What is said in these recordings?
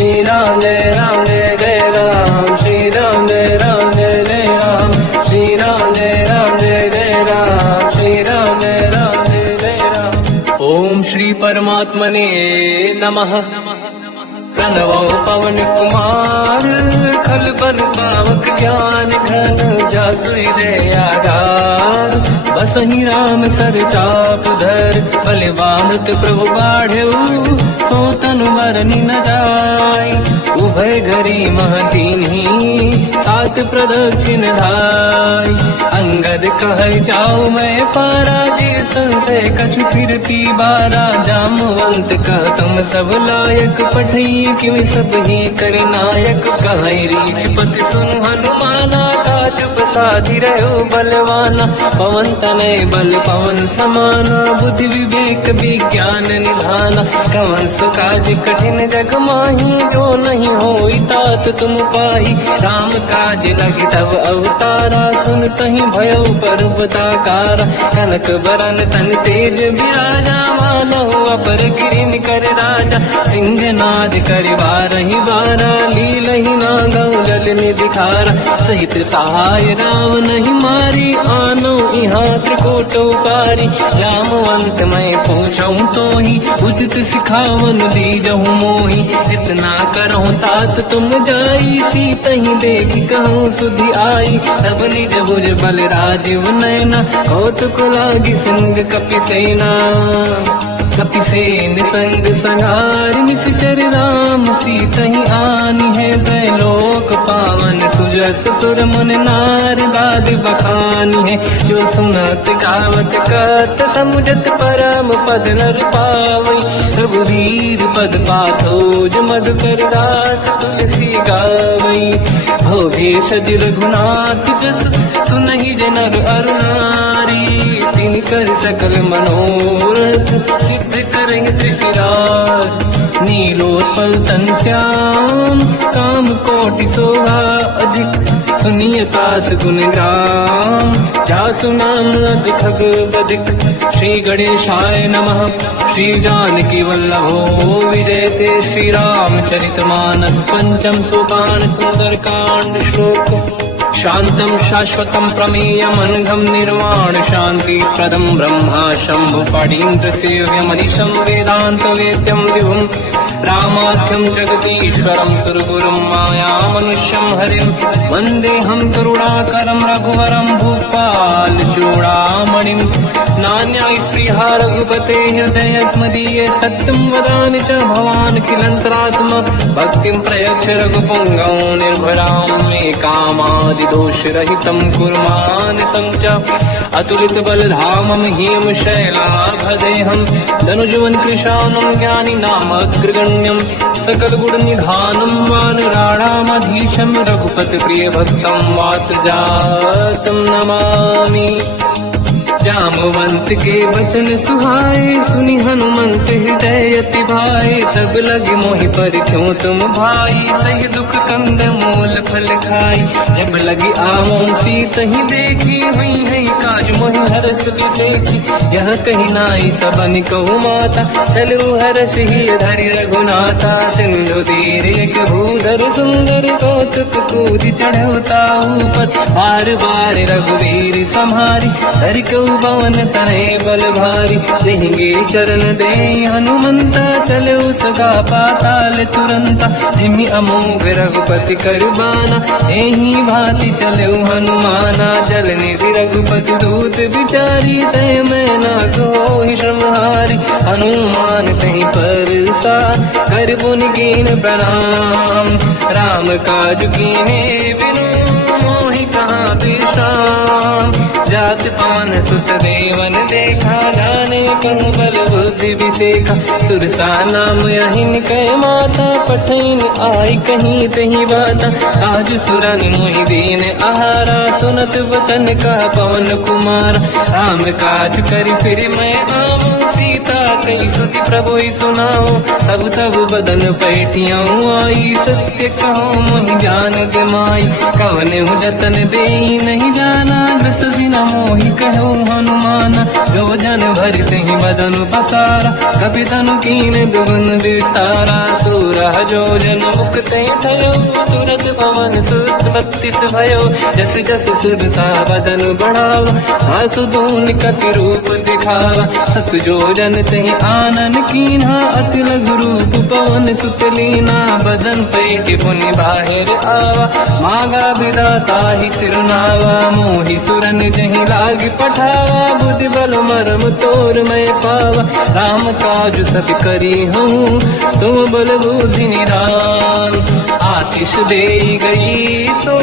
श्री राम जय जय राम, श्री राम जय जय राम, श्री राम जय जय राम, श्री राम जय जय राम। ओम श्री परमात्मने नमः। प्रणवो पवन कुमार, खल बल पावक ज्ञान घन, जासु हृदय आधार। बसहि राम सर चाप धर, बलवानत प्रभु बाढ़ऊ, सो तनु मरनि न जाय। उभय घरी महदीन्ही, सात प्रदक्षिण धाय। अंगद कह जाऊ मैं पारा, जी संशय कछु फिरती बारा। जामवंत कह तुम सब लायक, पठई किम सब ही कर नायक। कहीं रीछ पति सुन हनुमाना, काज प्रसादी रहो बलवाना। पवन तनय बल पवन समाना, बुद्धि विवेक विज्ञान निधाना। कवन सुकाज कठिन जग माही, जो नहीं होई तात तुम पाही। राम काज लगी तब अवतारा, सुन तहि भयो पर्वताकारा। कनक बरन तन तेज बिराजा, मानहु अपर गिरिन कर राजा। सिंहनाद करिवारहि बारा, लीलहि नागौ जल निधिखारा। सहित सहाय राम नहीं मारी, आनो इहाँ त्रिकोट उपारी। जामवंत मैं पूछऊँ तोहि, उचित सिखावन दीजहु मोहि। इतना करहु तात तुम जाई, सीतहि देख कहूँ सुधि आई। तब निज भुज बल राजीव नैना, कौतुक लागी सिंह कपिसेना। कपिसेन संग संहार, निश्चर राम सीतहि आनी है। दैलोक पावन सुजस सुर मुन नार, गाद बखानी है। जो सुनत गावत कत, समुझत परम पद नर पावई। रघुवीर पद पाथोज, मधुकर दास तुलसी गावई। भोगे सज रघुनाथ जस, सुनहि जनर अरु नारी। तिन कर सकल मनोरथ, सिद्ध करें त्रिशिरार। नीलोत्पल तन श्याम, काम कोटि शोभा अधिक। सुनिय तास गुण ग्राम, जासु नाम अग खग बदिक। श्री गणेशाय नमः। श्री जानकी वल्लभो विजयते, श्री रामचरित मानस। पंचम सोपान सुंदर कांड श्लोक। शांतं शाश्वतं प्रमेयम्, अनघं निर्वाण शांति प्रदं। ब्रह्मा शंभु फणीन्द्र सेव्यमनिशं, वेदांत वेद्यं विभुं। रामाख्यं जगदीश्वरं, सुरगुरुं मायामनुष्यं हरिं। वन्देऽहं करुणाकरं रघुवरं, भूपाल चूडामणिं। नान्या स्पृहा रघुपते हृदयस्मदीये, सत्यं वदामि च भवान् खिलन्तरात्मा। भक्तिं प्रयच्छ रघुपुङ्गं, निर्भरां मे कामादिदोषरहितं कुर्मानिसं च। अतुलित बलधामं हीम शैलाभदेहं, धनुजवन कृशानं ज्ञानी नामग्रगण्यं। सकल गुण निधानं वानराणामधीशं, रघुपति प्रिय भक्तं वातजातं नमामि। जामवंत के वचन सुहाए, सुनि हनुमंत हृदय अति भाए। तब लगे मोहि पर क्यों तुम भाई, सही दुख कंद मूल फल खाई। जब लगी आवों सीतहि देखी, हुई है काज मोहि हरस बिसेखी। यह कही नाई सबन कहु माता, चलु हरष ही धरि रघुनाथा। सिंधु तीर एक भूधर सुंदर, कौतुक कूदि चढ़ौता ऊपर। बार बार रघुवीर सम्हारी, धरि कऊ पवन तनय बल भारी। देंगे चरण दे हनुमंता, चले सगा पाताल तुरंता। जिमि अमोघ रघुपति कर बाना, एही भांति चले हनुमाना। जल निधि रघुपति दूत बिचारी, तय मैं ना कोहि श्रमहारी। हनुमान तहि परसार, कर पुनि कीन प्रणाम। राम काज कीन्हे बिनु, मोहि कहाँ विश्राम। जात पान सुत देवन देखा, जाने कहूँ बल बुद्धि विसेखा। सुरसा नाम अहिन कह माता, पठैन आई कहीं तही बाता। आज सुरन मोहि दीन आहारा, सुनत वचन का पवन कुमार। राम काज करि फिर मैं आऊँ, सीता कई सुति प्रभु सुनाऊँ। तब तब बदन पैठियाँ आई, सत्य कहो मोहि जान गमाई। कवन जतन दे नहीं जाना, दस दिन मोहि कहो हनुमान, जो जन भरते ही बदन पसारा, कपि तनु कीन दुगुन विस्तारा। सूरह जो जन मुक्ते थयो, तुरत पवन सुत 32 भयो। जस जस सुरसा बदन बढ़ावा, आसु दून कपि रूप दिखावा। सत जो जन तेहि आनन कीन्हा, अति लघु रूप पवन सुत लीना। बदन पैठ पुनि बाहिर आवा, मांगा विधाता ही सिरनावा। मोहि सुरन जहि लाग पठावा, बुद्धि बल मरम तोर मैं पावा। राम काज सब करी हूँ, तुम बल बुद्धि निधान। आशीष दे गई सो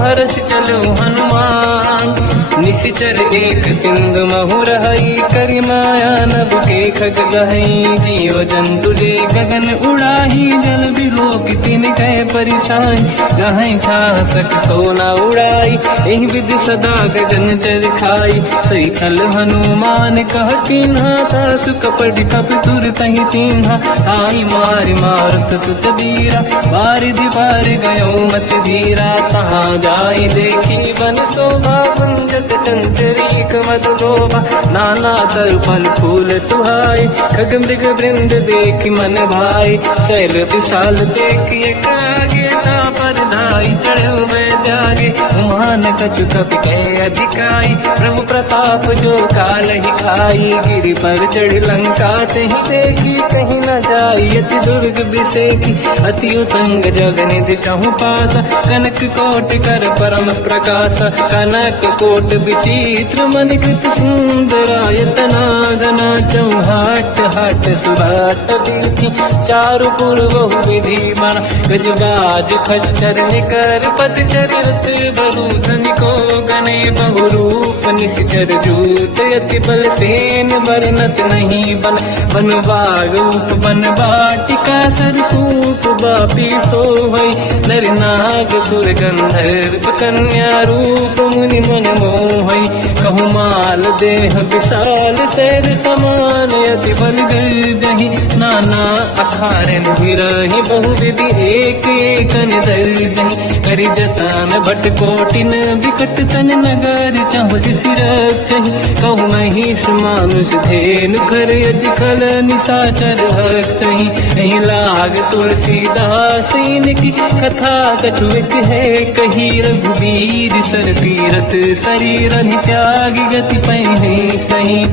हर्ष चलो हनुमान। निशिचर एक सिंधु महु रहई, करि माया नभ के खग गहई। जीव जंतु जे गगन उड़ाही, जल बिलोक तिन कह परिछाई। जहाँ छा सक सोना उड़ाई, एहि विधि सदा गगन चर खाई। सही छल हनुमान कह कीन्हा, तासु कपट कप तुर तहि चिन्हा। आई मारि मारुत सुत बीरा, बारिधि पार गयो मत धीरा। तहाँ जाई देखी बन शोभा, कुंजत चंचरीक मधु लोभा। नाना तर फल फूल सुहाई, खग मृग वृंद देख मन भाई। शैल विशाल देखिए आगे, ना पर धाई चढ़ो मैं जागे। मान कछु कपि कह अधिकाई, प्रभु प्रताप जो काल ही खाई। गिरि पर चढ़ लंका तहि देखी, कहीं न जाई अति दुर्ग बिसेकी। अति उत्तंग जग निधि चहु पासा, कनक कोट कर परम प्रकाश। कनक कोट विचित्र मणिकृत सुंदरायतना। धना चौहाट हाट सुराट दीति, चारु पुर बहु विधि बना। गजबाज खच्चर निकर पतचर रस बहु। धनिको गणे बहु रूप, निशिचर जूत अति बल सेन। वर्णत नहीं बन बन बारूप, बन बाटिका सरकूप। बापी सोहई नर नाग सुर गंधर्व, कन्या रूप मुनि मन मोहई। कहु माल देह विशाल, शैर समान अति बल गर्जहि। नाना अखारन विरहि, बहु विधि एक एकन दर्जहि। करि जसान भट कोटिन, विकट तन नगर चाहु सिरक्षहि। कहु महिष मानुष धेनु, खर अजकल निशाचर भक्षहि। एहि लाग तुलसीदास इनकी, कथा कछु एक है कही। रघुबीर सर तीरथ शरीर त्यागी, गति पहि सही।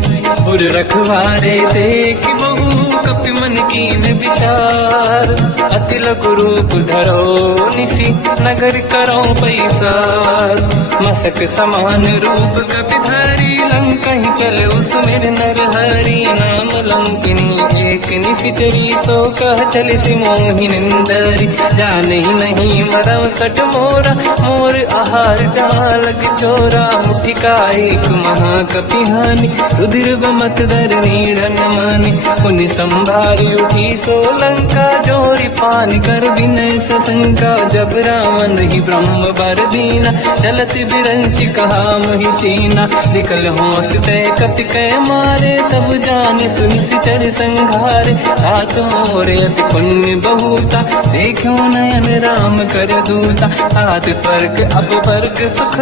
उर रखवारे देख बहु, कपि मन कीन विचार। अति लघु रूप धरो निशि, नगर करो पैसार। मसक समान रूप कपि धरी, लंकहि चले उसमें नर हरि। नाम लंकिनी एक निशिचरी, सो कह चले सि मोहि निंदरी। जाने नहीं मरम सट मोरा, मोर आहार जालक चोरा। मुठिका एक महाकपि हानि, रुधिर बमत धर नीड़न मानि। पुनि संभारी उठी सो लंका, जोरी पानी कर विनय सशंका। जब रावण ही ब्रह्म बर दीना, चलत बिरंच कहा मोहि चीना। निकल होश तय कपि कह मारे, तब जाने सुन सिचर संघारे। हाथ मोरे अति पुण्य बहुता, देखो नयन राम कर दूता। हाथ स्वर्ग अब वर्ग सुख,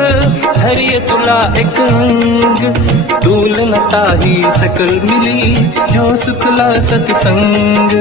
धरिय तुला एक अंग। दूल नताही सकल मिली, जो सुखला सतसंग।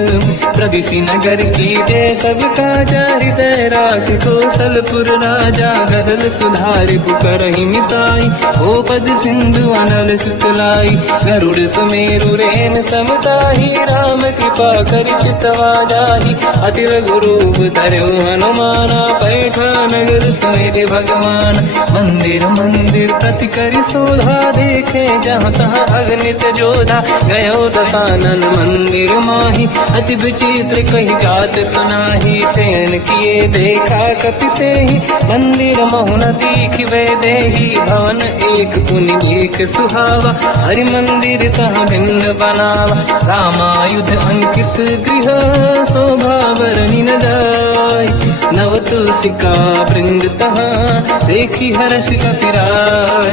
प्रविशि नगर की जय सब काजा, हृदय राख कौशलपुर राजा। गरल सुधारि पुकरहि मिताई, ओ पद सिंधु अनल सुतलाई। गरुड़ सुमेरु रेन समताही, राम कृपा करि चितवा जाहि। अति लघु रूप धरऊ हनुमाना, पैठा नगर सुमेरि भगवान। मंदिर मंदिर प्रति करि शोधा, देखे जहाँ तहाँ अगणित जोधा। गयो दशानन मंदिर माही, अति विचित्र कही जात सुनाही। सेन किए देखा कपि तेहि, मंदिर महु न दीखिबे देहि। भवन एक पुनि एक सुहावा, हरि मंदिर तहाँ भिन्न बनावा। रामायुध अंकित गृह, शोभा बरनि न जाय। नव तुलसिका वृंद तहाँ, देखी हर्ष कपि राय।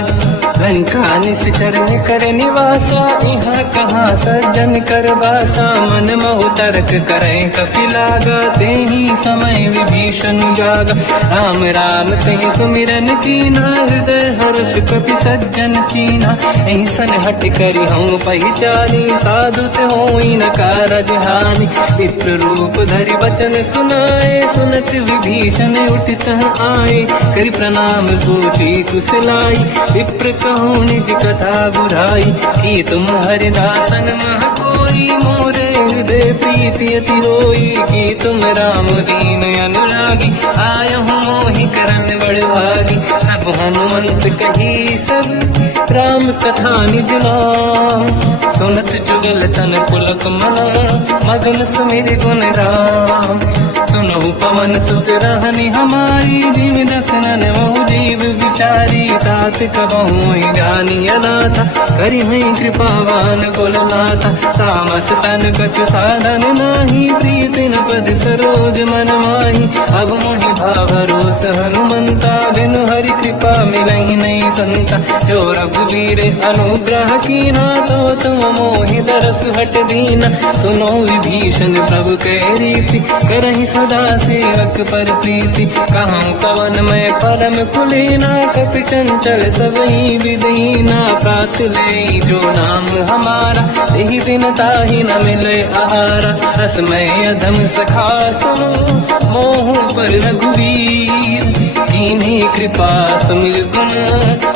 लंका निश्चर कर निवासा, यहाँ कहाँ सज्जन कर बासा। मन मोह तर्क करें कपिलागा, ते ही समय विभीषण जागा। राम राम कहीं सुमिरन कीना, हृदय हर्ष कपि सज्जन चीना। ऐसन हट करी हूँ पहचानी, साधु ते होई न कारज हानि। विप्र रूप धरि वचन सुनाए, सुनत विभीषण उठित आए। करि प्रणाम पूछी कुशलाई, विप्र कहूँ निज कथा बुराई। कि तुम हरिदासन मह कोई, मोरे हृदय प्रीति अति होई। कि तुम राम दीन अनुरागी, आयहु मोहि करन बड़ भागी। तब हनुमंत कही सब राम कथा निज नाम, सुनत जुगल तन पुलक मना। मगन सुमिर गुण राम, सुनहु पवन सुत रहनि हमारी। जीव दसनन मोह जीव विचारी, तात कबहु जानी अनाथा। करि हई कृपावान कुलनाथा, तामस तन कछु साधन नाही। प्रीत न पद सरोज मन माही, अब मोहि भावरोस हनुमंता। बिनु हरि कृपा मिलहि नहीं संता। जो रघुवीर अनुग्रह कीना, तो तुम मोहि दरस हट दीना। सुनो विभीषण प्रभु के रीति, करहि सदा सेवक पर प्रीति। कहूँ कवन मैं परम कुलीना, कपि चंचल सबहि विदीना। प्रात ले जो नाम हमारा, यही दिन ताहि न मिले आहारा। रसमय अधम सखा सुनो, मोह पर रघुवीर। कीन्ही कृपा सुमिर गुण,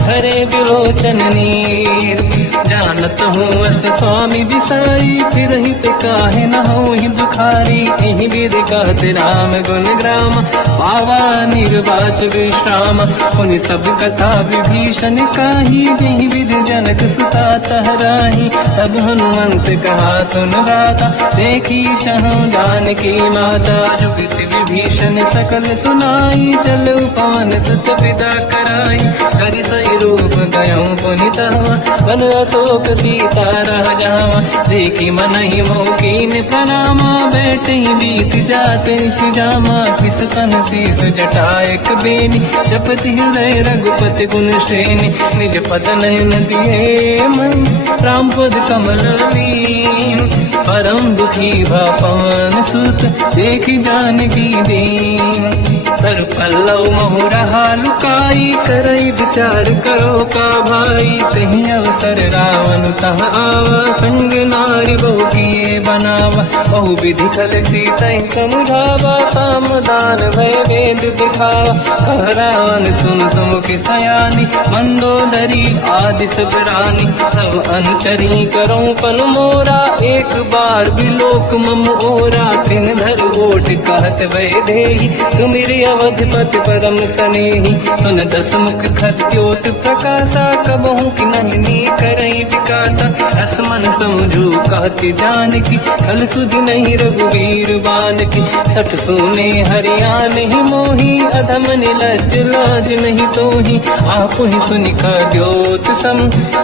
हरे बिलोचन नीर। जानत हूँ अस स्वामी बिसाई, फिर हित काहे न होहि दुखारी। एहि विधि कहत राम गुण ग्राम, पावा निर्वाच विश्राम। उन सब कथा विभीषण काही, जेहि विधि जनक सुता तहराही। तब हनुमंत कहा सुन गाता, देखी चहु जानकी माता। जुगति विभीषण सकल सुनाई, चलु पवन सुत पिता कराई। करि सही रूप गयऊँ पुनितवा, बन अशोक सीता रह जावा। देखी मनहि मोह कीन प्रणामा, बैठ ही बीत जाते सिजामा। किस तन शीस जटायक बेनी, जपति हृदय रघुपति गुण श्रेणी। निज पद नयन दिए मन, राम पद कमल लीन। परम दुखी भा पवन सुत, देखी जानकी दीन। तर पल्लव महु रहा लुकाई, करई विचार करो का भाई। तही अवसर रावण तह आवा, संग नारी बहु किए बनावा। बहु विधि खल सीता समुझावा, सामदान भय वेद दिखावा। कह रावण सुन सुमुख सयानी, मंदोदरी आदि सब रानी। सब अनुचरी करो पन मोरा, एक बार बिलोक मम ओरा। तिन धर ओट कहत भय देहि, सुमिरि अवधपति परम सनेहि। सुन दस मुख खद्योत प्रकाशा, कबहु कि नलिनी करई विकासा। असमन समझू कहति जानकी, कल सुधि नहीं रघुवीर बानकी। सठ सुने हरियाण ही मोही, अधम निलज्ज लाज नहीं तोही। आप ही सुनि खद्योत सम,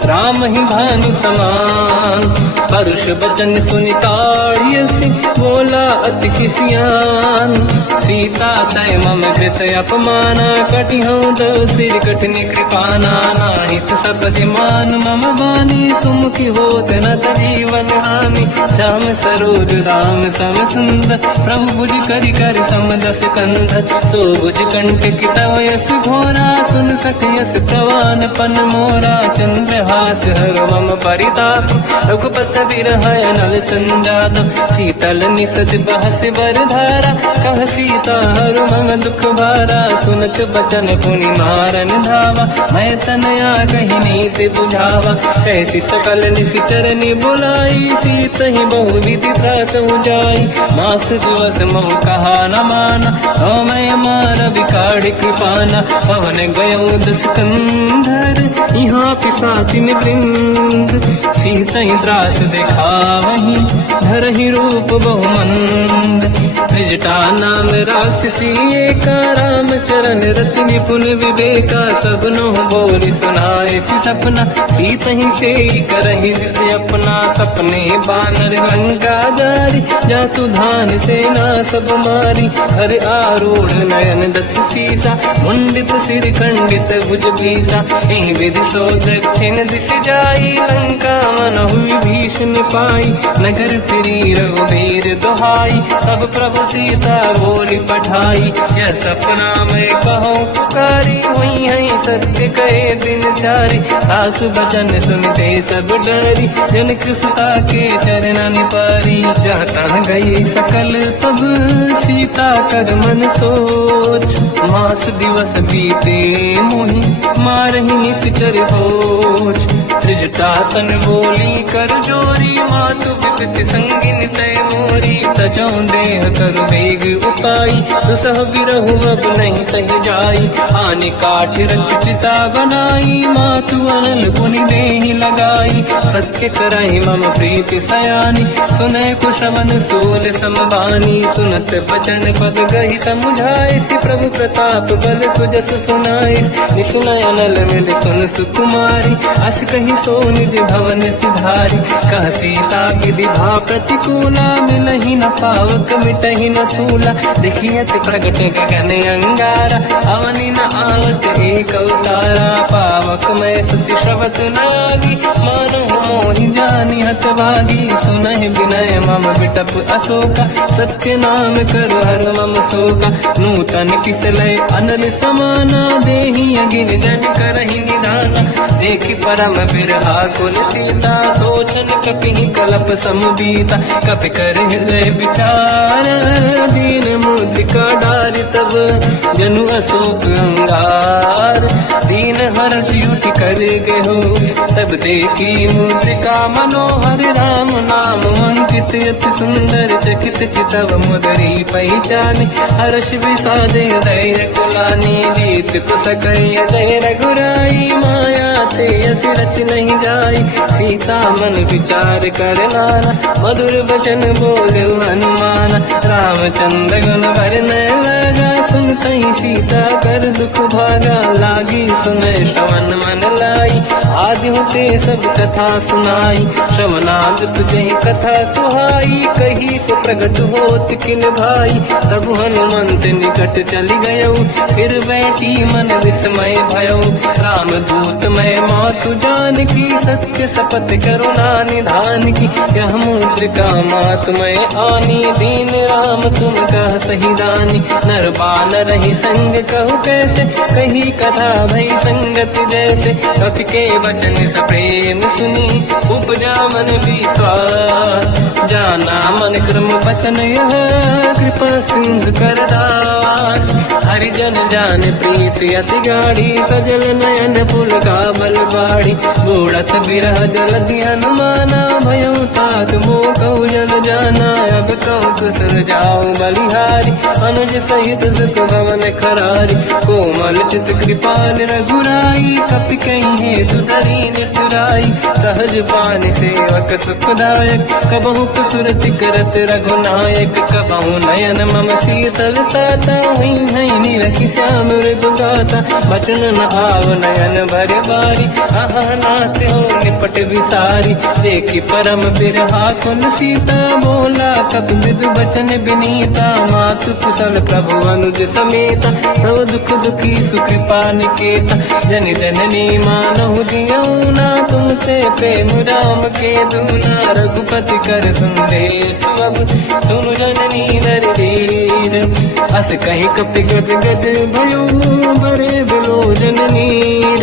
राम ही भानु समान। परुष बचन सुनि ताड़ियसि, बोला अति किसियान। सीता तय मम कृत अपमाना, कटिहूँ दो सिर कठिन कृपाना। नाहित सपति मान मम बानी, सुमुखी होत न जीवन हानि। श्याम सरोज राम सम सुंदर, प्रभु भुज करि कर समदस कंधर। सो भुज कंटक तव यस घोरा, सुन सक यस प्रवान पन मोरा। चंद्रहास हर मम परिताप, रघुपत बिरह नल संजात। शीतल निसत बहस बरधारा, कह सीता हर मम दुख भारा। सुनत बचन पुनि मारन धावा, मैं तनया कही नीति बुझावा। कैसी सकल निश्चरनि बुलाई, सीत ही बहु विधि त्रास जाई। मास दिवस मोह कहा न माना, तो मैं मार बिकाड़ कृपाना। पवन गयो दस कंधर, यहाँ पिशाचिन वृंद। सीत ही त्रास दिखावहीं, धरहि रूप बहुमंद। त्रिजटा नाम राक्षसी एका, राम चरण रति निपुण विवेका, सबनो बोल सुनाए सी सपना, सीत ही से करहि जिद अपना, सपने बानर लंका जारी, जातु धान सेना सब मारी, हर आरूढ़ नयन दस सीसा, मुंडित सिर खंडित भुज भीसा, एहि विधि सो दक्षिण दिश जाई, लंका मन हुई भीषण पाई, नगर फिरी रघुबीर दुहाई, तब प्रभु सीता बोली पठाई, यह सपना मैं कहूँ पुकारी, हुई है सत्य कहे दिन चारी, सासु बचन सुनते सब डरी, जनक सुता के चरण पारी, जहाँ तहाँ गई सकल तब सीता कर मन सोच, मास दिवस बीते मोहि मारहि निश्चर होच, त्रिजटासन बोली कर जोरी, मातु विपति संगिन तय मोरी, तजौ देह कर वेग उपाई, दुसह बिरहु अब नहीं सह जाई, आने काठ रच चिता बनाई, मातु अनल पुनि देहि लगाई, सत्य करहि मम प्रीति सयानी, सुनय कुशमन सूल समबानी, सुनत बचन पद गहि समुझाए, सि प्रभु प्रताप बल सुजस सुनाई, निसुनय अनल मिल सुन सुकुमारी, अस कहि सो निज भवन सिधारी, कह सीता विधि भा प्रतिकूला, मिलहि न पावक मिटहि न सूला, देखियत प्रगट गगन अंगारा, अवनि न आवत एक अवतारा, पावक मैं सति श्रवत न आगी, मानहु मोहि जानि हत भागी, सुनहि विनय मम विटप अशोका, सत्य नाम करु हर मम शोका, नूतन किसलय अनल समाना, देहि अगिन जन करहि निधाना, देखि परम बिरहा कुल सीता, सोचन कपिहि कलप समबीता, कपि कर हृदय विचार, दीन मुद्रिका डारि तब जनु अशोक अंगार, दीन हर्ष युति कर गेहो, तब देखी मुद्रिका मनोहर, राम नाम अंकित अति सुंदर, चकित चितव मुदरी पहचानी, हर्ष विषादे धैर्य कुलानी, जीत कुसकय जय रघुराई, माया ते अस रच नहीं जाई, सीता मन विचार कर नाना, मधुर बचन बोले हनुमान, रामचंद्र गुण वरनय लगा, सुनतहि सीता कर दुख भागा, लागी सुनय श्रवण मन लाई, आदि होते सब कथा सुनाई, श्रवणाद तुझे कथा सुहाई, कही से प्रगट होत किन भाई, तब हनुमंत निकट चली गयो, फिर बैठी मन विस्मय भयो, राम दूत मैं मातु जान की, सत्य शपथ करुणा निधान की, यह मुद्रिका मात मैं आनी, दीन राम तुम कह सही दानी, नर बानर ही संग कहु कैसे, कही कथा भई संगत जैसे, कपि के वचन सप्रेम सुनी, उपजा मन विश्वास, जाना मन क्रम वचन यह, कृपा सिंधु कर दास, हरिजन जान प्रीति अति गाढ़ी, सजल नयन पुल का बल बाढ़ी, बूढ़त बिरह जल हनुमाना, भयो तात मोह कहु जल जाना, अब कहु कुशल जाओ बलिहारी, अनुज सहित सुख भवन खरारी, कोमल चित कृपाल रघुराई, कपि कहीं हेतु दरीन चुराई, सहज पान सेवक सुखदायक, कबहु कुसुरति करत रघुनायक, कबहु नयन मम शीतल ताता, हुई है नीरखि श्याम मृदुगाता, बचन न आव नयन भर बारी, आहा नाथ हो निपट विसारी, देखि परम बिरहा कुल सीता, बोला कपि मृदु बचन विनीता, मातु कुशल प्रभु अनुज समेता, सब दुख दुखी सुकृपा निकेता, जन जननी मानहु जियौना, तुम ते प्रेम राम के दूना, रघुपति कर संदेश अब सुनु जननी नर धीर, अस कहि कपि गद गद भयो, बरे बिलोचन नीर,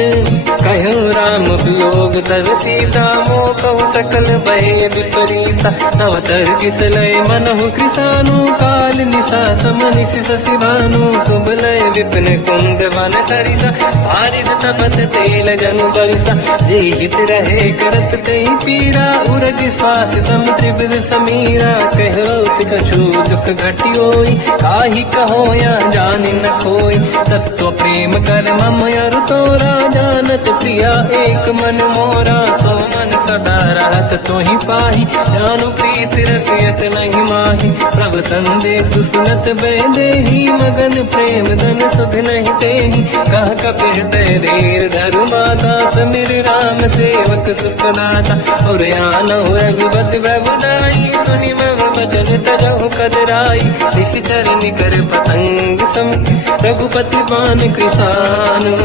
कहो राम वियोग तब सीता, मोह कहु सकल भय विपरीता, तव तर किसलय मनहु कृसानु, काल निशा समनिश शशि भानु, कुबलय विपिन कुंद वन सरिसा, बारिद तपत तेल जनु बरसा, जे हित रहे करत तई पीरा, उरग श्वास सम त्रिविध समीरा, कहत कछु दुख घटी होई, काहि कहो या जानि न खोई, तत्व प्रेम कर मम अरु तोरा, जानत प्रिया एक मन मोरा, सो मन सदा रहत तो ही पाही, जानु प्रीत रसियत नहीं माही। प्रभु संदेश सुनत बैदेही, मगन प्रेम धन सुख नहीं तेही। कह कपि हृदय धीर धरु माता, समिर राम सेवक सुख दाता। और आनहु रघुपति बहुदाई, सुनि मम बचन तजहु कदराई। निश्चर निकर पतंग सम, रघुपति बान कृसानु।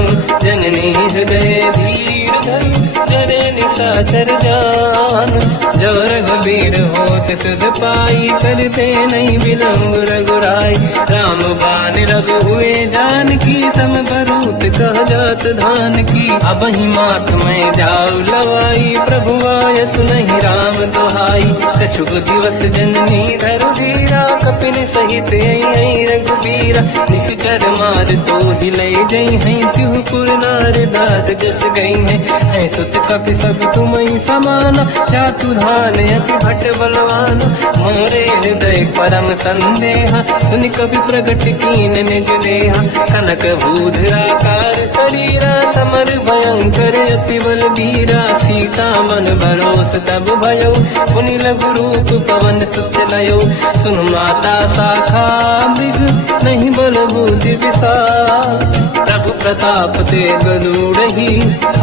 जननी हृदय धीर धरु, जरे निशाचर जान। जो रघुबीर होत सुध पाई, करते नहीं विलम्ब रघुराई। राम बान रघु हुए जानकी, तम भरूत कह जात धान की। अब ही मात मैं जाऊ लवाई, प्रभु आय सुनहि राम दुहाई। कछुक दिवस जननी धरु धीरा, कपिन सहित आई रघुबीरा। निश्चर मार तो दिलै जई हैं, तिहु पुर नार दाद जस गई है। सुत कपि सब तुमहि समाना, जातु धान अति भट बलवाना। मोरे हृदय परम संदेहा, सुनि कपि प्रगट कीन निज देहा। कनक भूधराकार शरीरा, समर भयंकर अति बलबीरा। सीता मन भरोस तब भयो, पुनि लघु रूप पवन सुत लयो। सुन माता शाखा मृग, नहीं बल बुद्धि विशाल। प्रभु प्रताप ते गरुड़हि,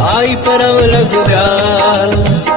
आई परम रघुराल।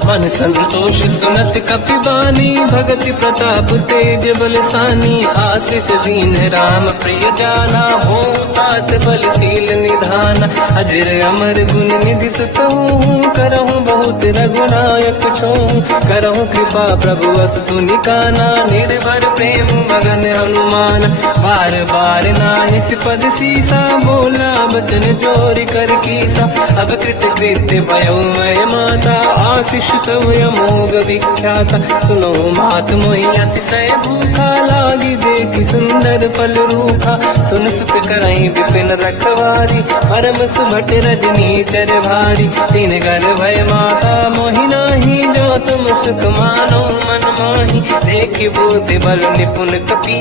मन संतोष सुनत कपि बानी, भगति प्रताप तेज बलसानी। आशीष दीन राम प्रिय जाना, हो तात बलशील निधान। अजर अमर गुण निधि सुतहु, करहु बहुत रघुनायक छोहु। करहु कृपा प्रभु अस सुनि काना, निर्भर प्रेम मगन हनुमान। बार बार नाहिस पद सीसा, बोला बचन जोरि कर कीसा। अब कृत कृत्य भयो मैं माता, आशीष तव अमोघ विख्याता। सुनो मात मोहि अतिशय भूखा, लागी देखि सुंदर फल रूखा। सुन सुत करहि विपिन रखवारी, परम सुभट रजनी चर भारी। तीन घर भय माता मोहि नाही, जो तुम सुख मानो मन माही। देखि बुद्धि बल निपुण कपि,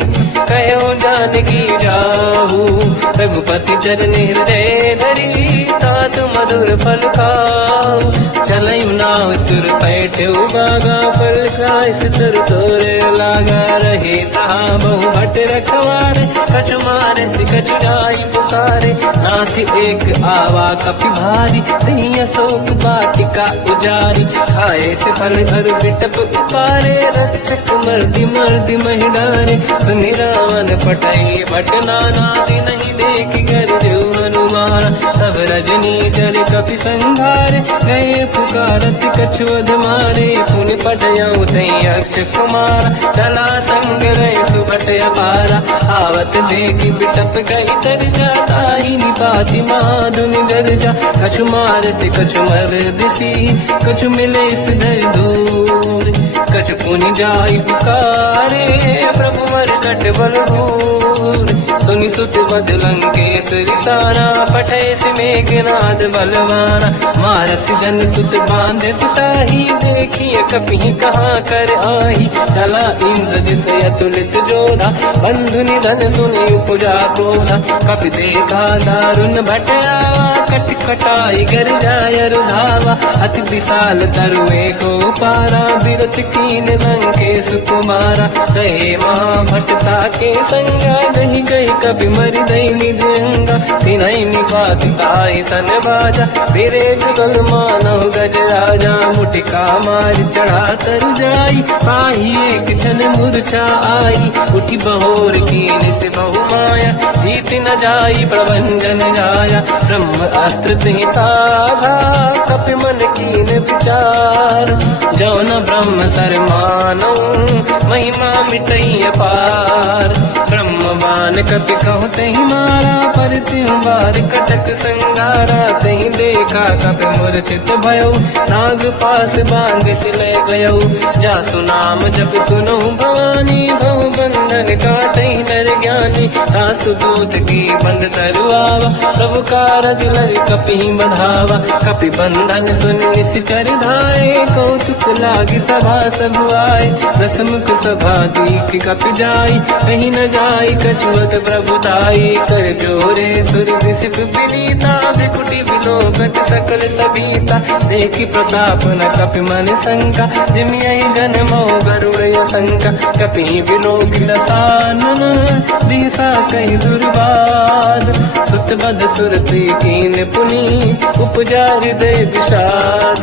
कहो जानकी जाहू। रघुपति चरण हृदय धरी, तात मधुर फल खाऊ। चलऊ नाव सुर पैठे बागा, फल खाय सितर तोरे लागा। रहे तहाँ बहु भट रखवारे, कछु मारे से कछु जाई पुकारे। नाथ एक आवा कपि भारी, दही अशोक वाटिका उजारी। खाए से फल हर बिटप उपारे, रक्षक मर्दि मर्दि महि डारे। सुनि रावण पटई भट नाना, नहीं देखि कर जो हनुमान। तब रजनी चल कपि संघारे, गए पुकारत कछुअध मारे। पुनि पटयऊ तई अक्ष कुमार, चला संग रहे सुभट अपारा। आवत देखि बिटप गई तर जाता, ही निपाति माधुनि गर्जा। कछु मार से कछु मर दिसी, कछु मिले सिधर दूर। कछु पुनि जाई पुकारे, प्रभु मर कट बल भूर। सुनि सुत बद लंकेश्वरी सारा, पठे से मेघनाद बलवाना। मारस जन सुत बांधे सिताही, देखिए कपि कहाँ कर आही। चला इंद्रजित अतुलित जोधा, बंधु निधन सुनि उपजा क्रोधा। कपि देखा दारुण भट आवा, कट कटाई गर जाय रुधावा। अति विशाल तरुए को पारा, बिरत कीन लंकेश कुमारा। गए महाभटता के संगा, दही गई कपि मरि दई निज अंगा। तिनहि निपात ताहि सन बाजा, बिरे जुगल मानव गज राजा। मुटिका मार चढ़ा तर जाई, पाही एक क्षण मूर्छा आई। उठी बहोर कीन से बहु माया, जीत न जाई प्रभंजन जाया। ब्रह्म अस्त्र तिहि साधा, कपि मन कीन विचार। जौन ब्रह्म सर मानो, महिमा मिटई अपार। ब्रह्म बान कपि कहु तहि मारा, पर तिहु बार कटक संगारा। तहि देखा कपि मूर्छित भयो, नाग पास बांध सिले गयो। जासु नाम जप सुनहु भवानी, भव बंधन काटहि नर ज्ञानी। जाने, सासु दूत की बंद तरुआवा, प्रभु कारज लय कपि बंधावा। कपि बंधन सुन निश्चर धाये, कौतुक लागी सभा सब आए। दसमुख सभा दीख कपि जाई, कहीं न जाई कछुअत प्रभु दाई। कर जोरे सुर दिसिप विनीता, बिकुटी विलोकत सकल सबीता। देखी प्रताप न कपि मन शंका, जिमियहि गण मोह गरुड़ शंका। कपि विलोकित सानन, दिशा कहि दुर्बाद। सुत बध सुरति कीन पुनी, उपजा हृदय विषाद।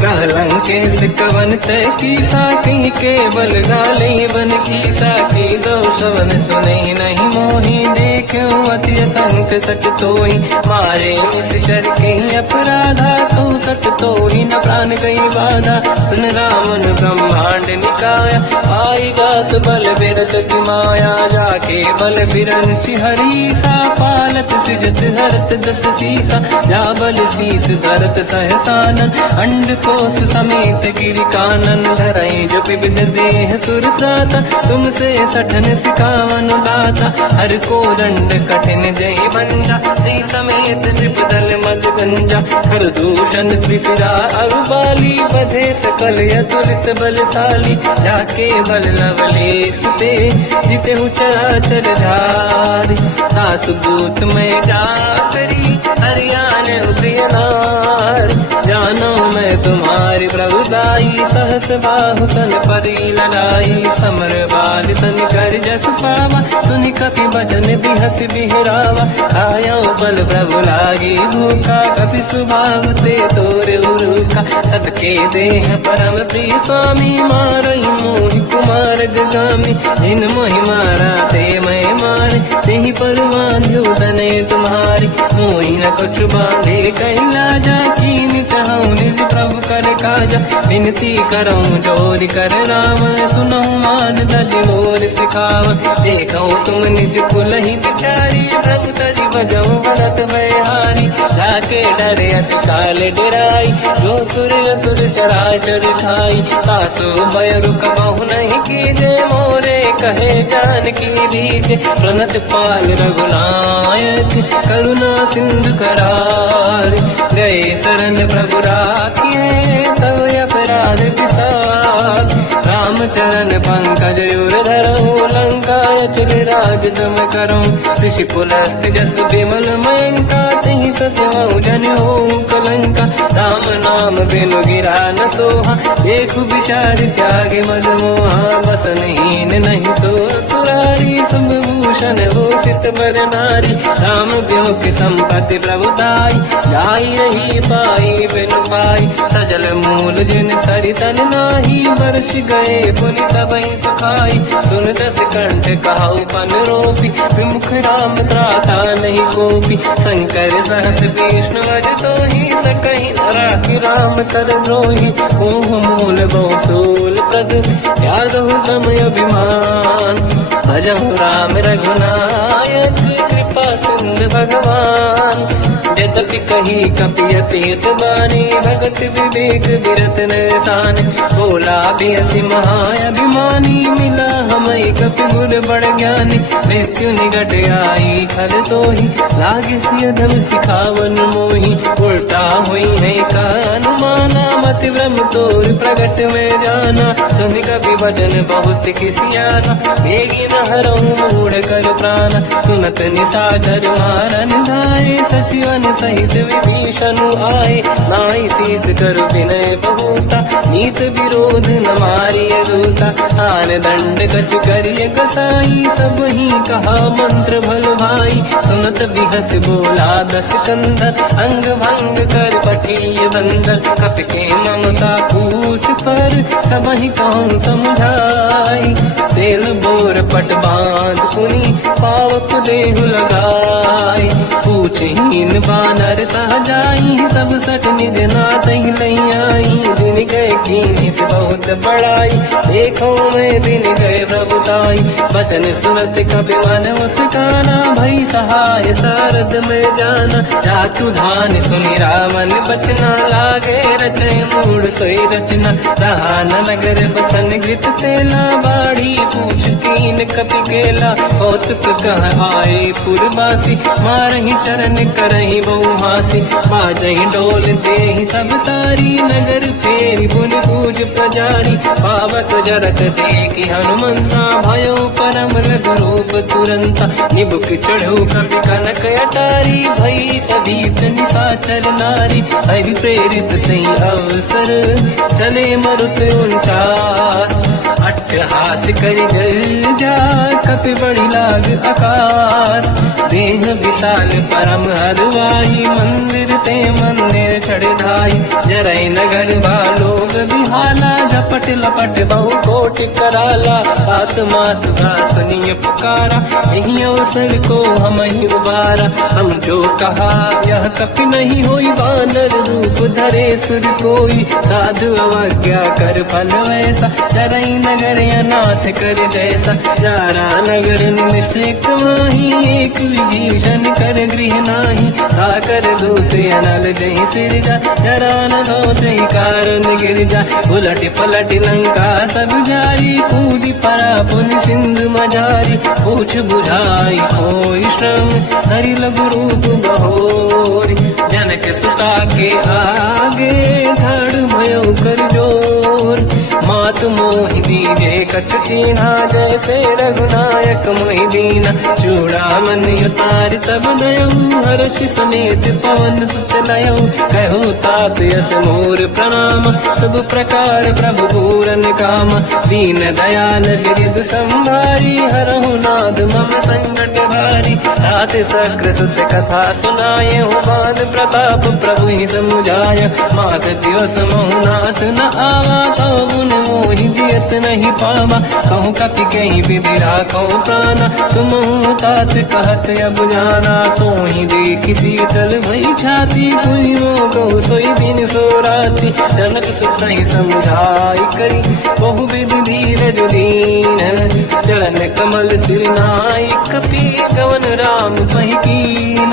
कहलंकेश कवन तय कीसा, कहीं केवल गाले बन कीसा। की दो सवन सुने नहीं मोही, देखे अति संत सट तोई। मारे निश्चर कहीं अपराधा, तू सट तोही न प्राण कहीं बाधा। सुन रामन ब्रह्मांड निकाया, आई गास बल बिरत की माया। जाके बल बिरंच हरीसा, पालत सिजत हरत दस सीसा। जा बल शीस धरत सहसानन, अंड कोश समेत गिरि कानन। धरई जो विविध देह सुर त्राता, तुमसे सठन सिखावन दाता। हर को दंड कठिन जय बंजा, श्री समेत त्रिपदल मद गंजा। हर दूषण त्रिशिरा अरुबाली, बधे सकल यतुलित बलशाली। जाके बल लवलेश ते, जिते चराचर धारी। सासु दूत में जाकरी, हरियाण प्रिय नार। जानो मैं तुम्हारी प्रभुदाई, सहस बाहु सन परी लगाई। समर बाल सन कर जस पावा, सुनि कपि भजन बिहस बिहरावा। आयो बल प्रभु लागी भूखा, कपि स्वभाव ते तोरे उरुखा। सबके देह परम प्रिय स्वामी, मारई मोहि कुमार गगामी। जिन मोहि मारा ते मैं मारे, तेहि पर बांध्यो तनय तुम्हारी। मोहि न कुछ बांधे कैलाजा, कीन चाहूं निज प्रभु कर काजा। विनती करऊं जोर कर राम, सुनऊं मान दज मोर सिखाव। देखऊं तुम निज कुल ही बिचारी, प्रभु तज बजऊं बनत हारी। जाके डरे अति काल डराई, जो सुर असुर चराचर खाई। तासु भय रुक बहु नहीं कीजे, मोरे कहे जान की दीजे। प्रणत पाल रघुनायक, करुणा सिंधु करार। गए शरण प्रभु राखिए, तव अपराध विसार। रामचरण पंकज उर धरऊं, लंका अचल राज तुम करूं। ऋषि पुलस्त जस विमल मयंका, तिहि सत्यवं जन होऊं कलंका। राम नाम बिनु गिरा न सोहा, देखु विचार त्यागे मद मोहा। बसनहीन नहीं सो सुरारी, शुभ भूषण हो सित बर नारी। राम ब्यों की संपत्ति प्रभुताई, जाई रही पाई बिनु पाई। सजल मूल जिन सरितन नाही, वर्ष गए पुनि तबहि सुखाई। सुन दस कंठ कहाऊ पन रोपी, विमुख राम त्राता नहीं कोपी। शंकर सहस विष्णु अज तोहि, सकहि न राखि राम कर द्रोही। मोह मूल बहु सूल प्रद, यादहु तम अभिमान। भजहु राम रघुनायक, कृपा सिंधु भगवान। यद्यपि कही कपि अतीत बानी, भगत विवेक विरत नैसान। बोला बेसी महाअभिमानी, मिला हमें कपि गुर बड़ ज्ञानी। मृत्यु निकट आई खल तोहि, लागे सियधम सिखावन मोहि। उल्टा हुई है का अनुमाना, मति ब्रह्म तोर प्रगट में जाना। सुनि कपि वचन बहुत किसियाना, भेगी न हरऊं मूढ़ कर प्राण। सुनत निशाचर मारन धाये, सचिवन सहित विभीषण आए। नाई शीस कर विनय बहुता, नीत विरोध न मारिय दूता। आन दंड कछ करिय कसाई, सब ही कहा मंत्र भल भाई। सुनत बिहस बोला दस कंधर, अंग भंग कर पठिय बंदर। कपि के ममता पूछ पर, सब ही कौन समझाई। तेल बोर पट बांध पुनि, पावक देहु लगाई। सोचहीन बानर तह जाई, सब सट निज नाथ ही नहीं आई। दिन गए कीनी से बहुत बड़ाई, देखो मैं दिन गए प्रभुताई। बचन सुनत कपि मन मुस्काना, भई सहाय सारद में जाना। जातु धान सुनि रावण बचना, लागे रचे मूड सोई रचना। रहा न नगर बसन घृत तेला, बाढ़ी पूछ कीन कपि केला। कौतुक कह आए पुरवासी, मारहि चरण करहि बहु हासी। बाजहि ढोल देहि सब तारी, नगर फेरी बुन पूज प्रजारी। पावत जरत देखि हनुमंता, भयो परम रघुरूप तुरंता। निबुक चढ़ो कपि कनक अटारी, भई सभीत निशाचर नारी। हरि प्रेरित तई अवसर, चले मरुत 49। अट्टहास करि जल जा, कपि बड़ी लाग आकाश। देह विशाल परम हरवाई, मंदिर ते मंदिर चढ़ धाई। जरई नगर बालोग बिहाला, झपट लपट बहु कोटि कराला। आत्मात का सुनिय पुकारा, यही अवसर को हम ही उबारा। हम जो कहा यह कपि नहीं होई, वानर रूप धरे सुर कोई। साधु अवज्ञा कर फल वैसा, जरई नगर अनाथ कर जैसा। जारा नगर निश्चित माही, एक विभीषण कर गृह नाही। आकर दूत अनल जही सिर जा, जरा न दौते कारण गिर जा। उलट पलट लंका सब जारी, कूदी परा पुन सिंधु मजारी। पूछ बुझाई कोई श्रम, हरि लघु रूप बहोरी। जनक सुता के आगे, ठाड़ भयो कर जोर। मात मोहि दीजे कछ कीन्हा, जैसे रघुनायक मोहि दीना। चूड़ामन उतार तब नयऊ, हर्षि समेत पवन सुत नयऊ। कहो तात यस मोर प्रणाम, सब प्रकार प्रभु पूरन काम। दीन दयाल गिरिध संभारी, हरहु नाद मम संकट भारी। तात सक्र सुत कथा सुनाय, बान प्रताप प्रभु ही समुझाय। मास दिवस महु नाथ न आवा, तौ गुण मोहि जियत नहीं पावा। कहूँ कपि कहीं विधि राखो प्राणा, तुम तात कहत अब जाना। तो ही देखी शीतल भई छाती, पुइयो को सोई दिन सो राती। जनक सुत ही समझाई करी, बहु विधि धीरज दीन। चरण कमल सिर नाई, कपि कवन राम पहि कीन।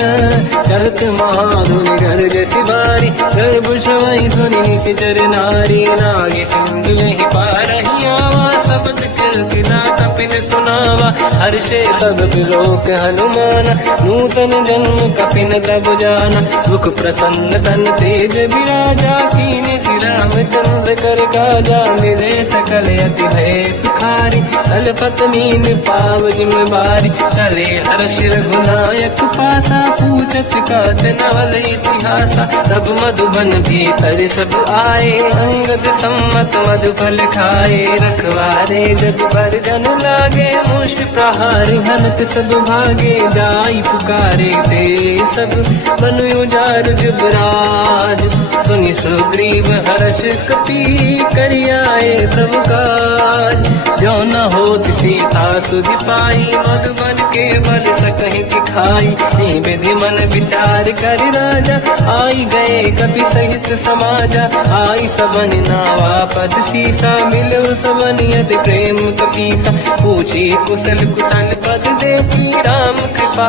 चरत महाधुनि गर्ज सिबारी, गर्भ श्रवहि सुनि निशिचर नारी। नागे सिंधु यही पारहि आवा, शब्द कीर्तना कपिन सुनावा। हर्षे सब लोक हनुमाना, नूतन जन्म कपिन तब जाना। मुख प्रसन्न तन तेज विराजा, कीने श्री रामचंद्र कर काजा। मिले सकल अति भय सुखारी, तलपत मीन पाव जिम बारी। चले हर्ष रघुनायक पासा, पूछत कात नवल इतिहासा। तब मधुबन भीतर सब आए, अंगद सम्मत मधु फल खाए। रखवारे जग पर जन लागे, मुष्ट प्रहार हनत सब भागे। जाई पुकारे ते सब, मनु उजार जुबराज। सुनि सुग्रीव हर्ष कपि, करि आए प्रभु काज। जो न होत सीता सुधि पाई, मधुबन के बल सकहि दिखाई। विधि मन विचार कर राजा, आई गए कपि सहित समाजा। आई सबन नावा पद सीसा, मिलो सबन यद प्रेम कपीसा। पूछी कुशल कुशल पद देखी, राम कृपा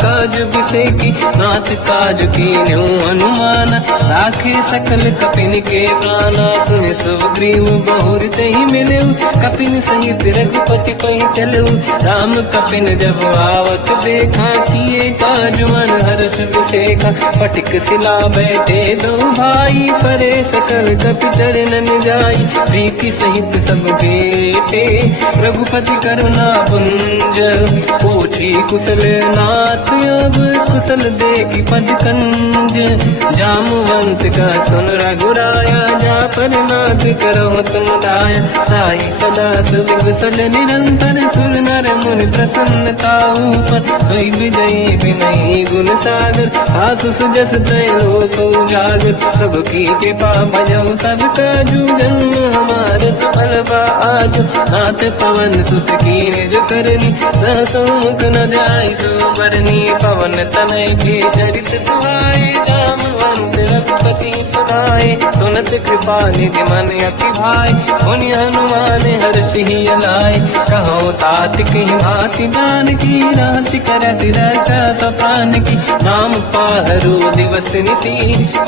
काज बिसेकी। नाथ काज कीन्हु हनुमाना, राखे सकल कपिन के प्राणा। सुनि सुग्रीव बहुर तहि मिलऊ, कपिन सहित रघुपति पहि चलऊ। राम कपिन जब आवत देखा, किए काज मन हर्ष विसेखा। पटिक सिला बैठे दो भाई, परे सकल कपि चरणन जाई। प्रीति सहित सब बेटे, रघुपति करुणा पुंज। पूछी कुशल नाथ अब, कुशल देखि पद कंज। जामवंत का सुन रघुराया, जा पर नाथ करो तुम दाया। ताई सदा सुविकुशल निरंतर, सुर नर मुनि प्रसन्नता ऊपर। सोई विजयी विनयी गुण सागर, आसु सुजस त्रैलोक उजागर। प्रभु की कृपा भजऊ सब काजू, जन्म हमार सफल बा आजू। नाथ पवन सुत कीन्ह जो करनी, सहसो मुख न जाई सुबरनी पवन तनय के चरित सुहाए जामवंत रघुपति सुनाए सुनत कृपा निधि मन अति भाई मुनि हनुमान हर्षि अलाए कहो तात कहीं भांति जान की रात करत रक्षा सपान की नाम पाहरो दिवस निसी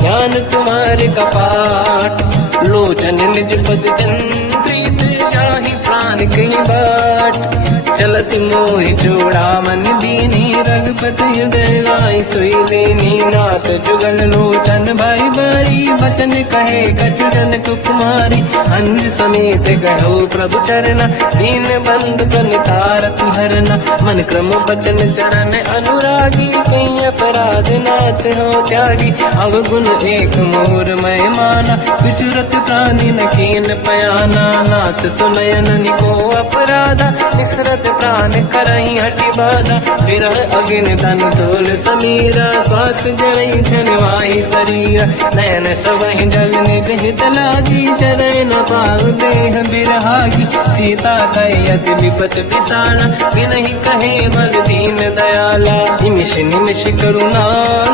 ज्ञान तुम्हारे कपाट लोचन निज पद चंद्रित जाहि प्राण कहीं बाट चलत मोहि जोड़ा मन दीनी रघुपति हृदय लाई सोई लेनी नाथ जुगल लोचन भाई बारी बचन कहे कछु जन कुमारी अंज समेत कहो प्रभु चरना दीन बंधु प्रणितारत हरना मन क्रम बचन चरण अनुरागी कहीं अपराध नाथ हो त्यागी अवगुण एक मोर मैं माना विचुरत प्राणी न कीन पयाना नाथ सुनयन निको अपराधा निसरत प्राण करई हटि बाधा विरह अगिन तन तोल समीरा श्वास जरई छनवाई शरीर नयन सबहि जल निज हित लागी चरय न पाव देह बिरहागी सीता कहे अति विपत पिसाना विनहि कहे मन दीन दयाला निमिष निमिष करुणा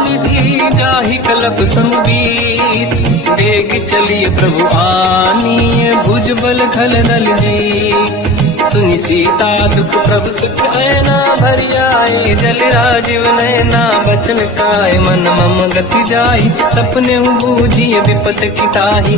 निधि जाहि कलप संबीत बेग चलिए प्रभु आनीय भुज बल खल दल जी सुनि सीता दुख प्रभु सुख ऐना भर जाए जल राजीव नैना बचन काय मन मम गति जाई सपने बूझिए विपत किताही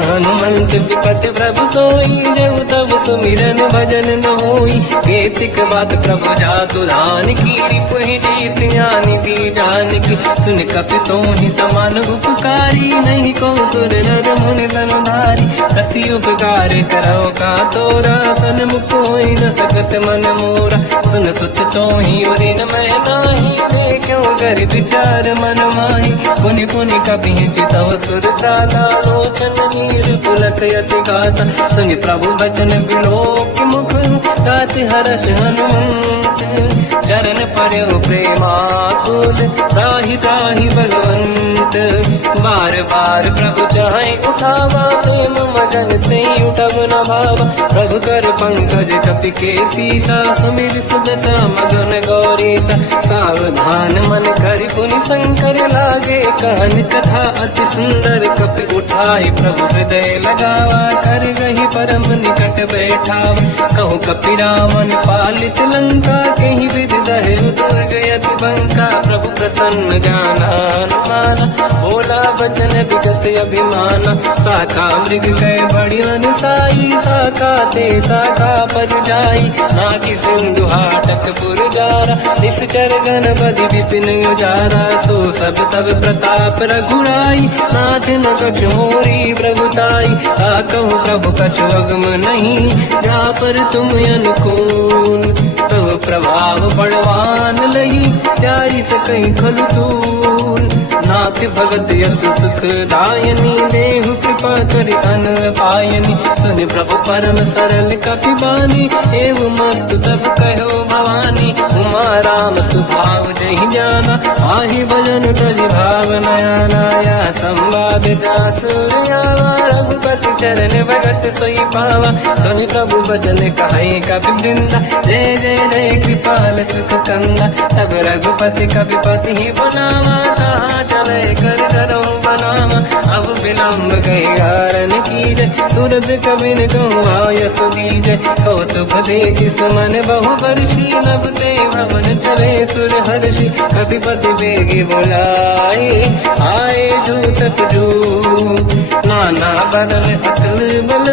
हनुमंत विपत प्रभु सोई जब तब सुमिरन भजन न होई केतिक बात प्रभु जातु धान की रिपुहि जीत ज्ञानी भी जान की सुन कपितों ही समान उपकारी नहीं को सुर नर मुनि धनुधारी प्रति उपकार करो का तोरा सन्मुख कोई न सकत मन मोरा सुन सुत तो ही उरी न मैं नाही देखो कर विचार मन माही पुनि पुनि कपि चितव सुर त्राता लोचन नीर पुलक यति गाता सुनि प्रभु बचन बिलोक मुख गाति हर्ष हनुमंत चरण पर्यो प्रेमाकुल त्राहि त्राहि भगवंत बार बार प्रभु चाहे उठावा प्रेम मगन ते उठब न भावा प्रभु कर पंकज कपि के सीसा सुमिर सुदशा मगन गौरीसा सावधान मन कर पुनि शंकर लागे कहन कथा अति सुंदर कपि उठाई प्रभु हृदय लगावा कर गही परम निकट बैठावा कहु कपि रावण पालित लंका कहीं विधि दहे दुर्ग यति बंका प्रभु प्रसन्न जाना माना बोला बचन विगत अभिमाना साखा मृग गए बड़ी अनुसाई साखा ते साखा पर जाई नाकि सिंधु हाटक पुरजारा निश्चर गण बदि विपिन उजारा सो सब तब प्रताप रघुराई नाथ न कछ मोरी प्रभुताई कहु प्रभु कछु अगम नहीं जा पर तुम अनुकूल प्रभु प्रभाव बड़वान लही जारी सकई खलु तूल नाथ भगत यत सुख दायनी देहु कृपा करि अन पायनी सुनि प्रभु परम सरल कपि बानी एवं मस्तु तब कहो भवानी उमा राम सुभाव जहि जाना आहि भजन तजि भाव नयाना या संवाद जासु आवा रघुपति चरण भगत सोई पावा सुनि प्रभु बचन कहे कपि वृंदा जय जय जय कृपाल सुख कंदा तब रघुपति कपिपति ही बनावा कहा चले कर करो बनावा अब विलम्ब गई कारण कीजय तुरंत कबिन कहूँ आयस दीजय कौतुक देख सुमन बहु वर्षी नभ ते भवन चले सुर हर्षि कपिपति बेगी बुलाए आए जूत जू नाना बदल अकल बल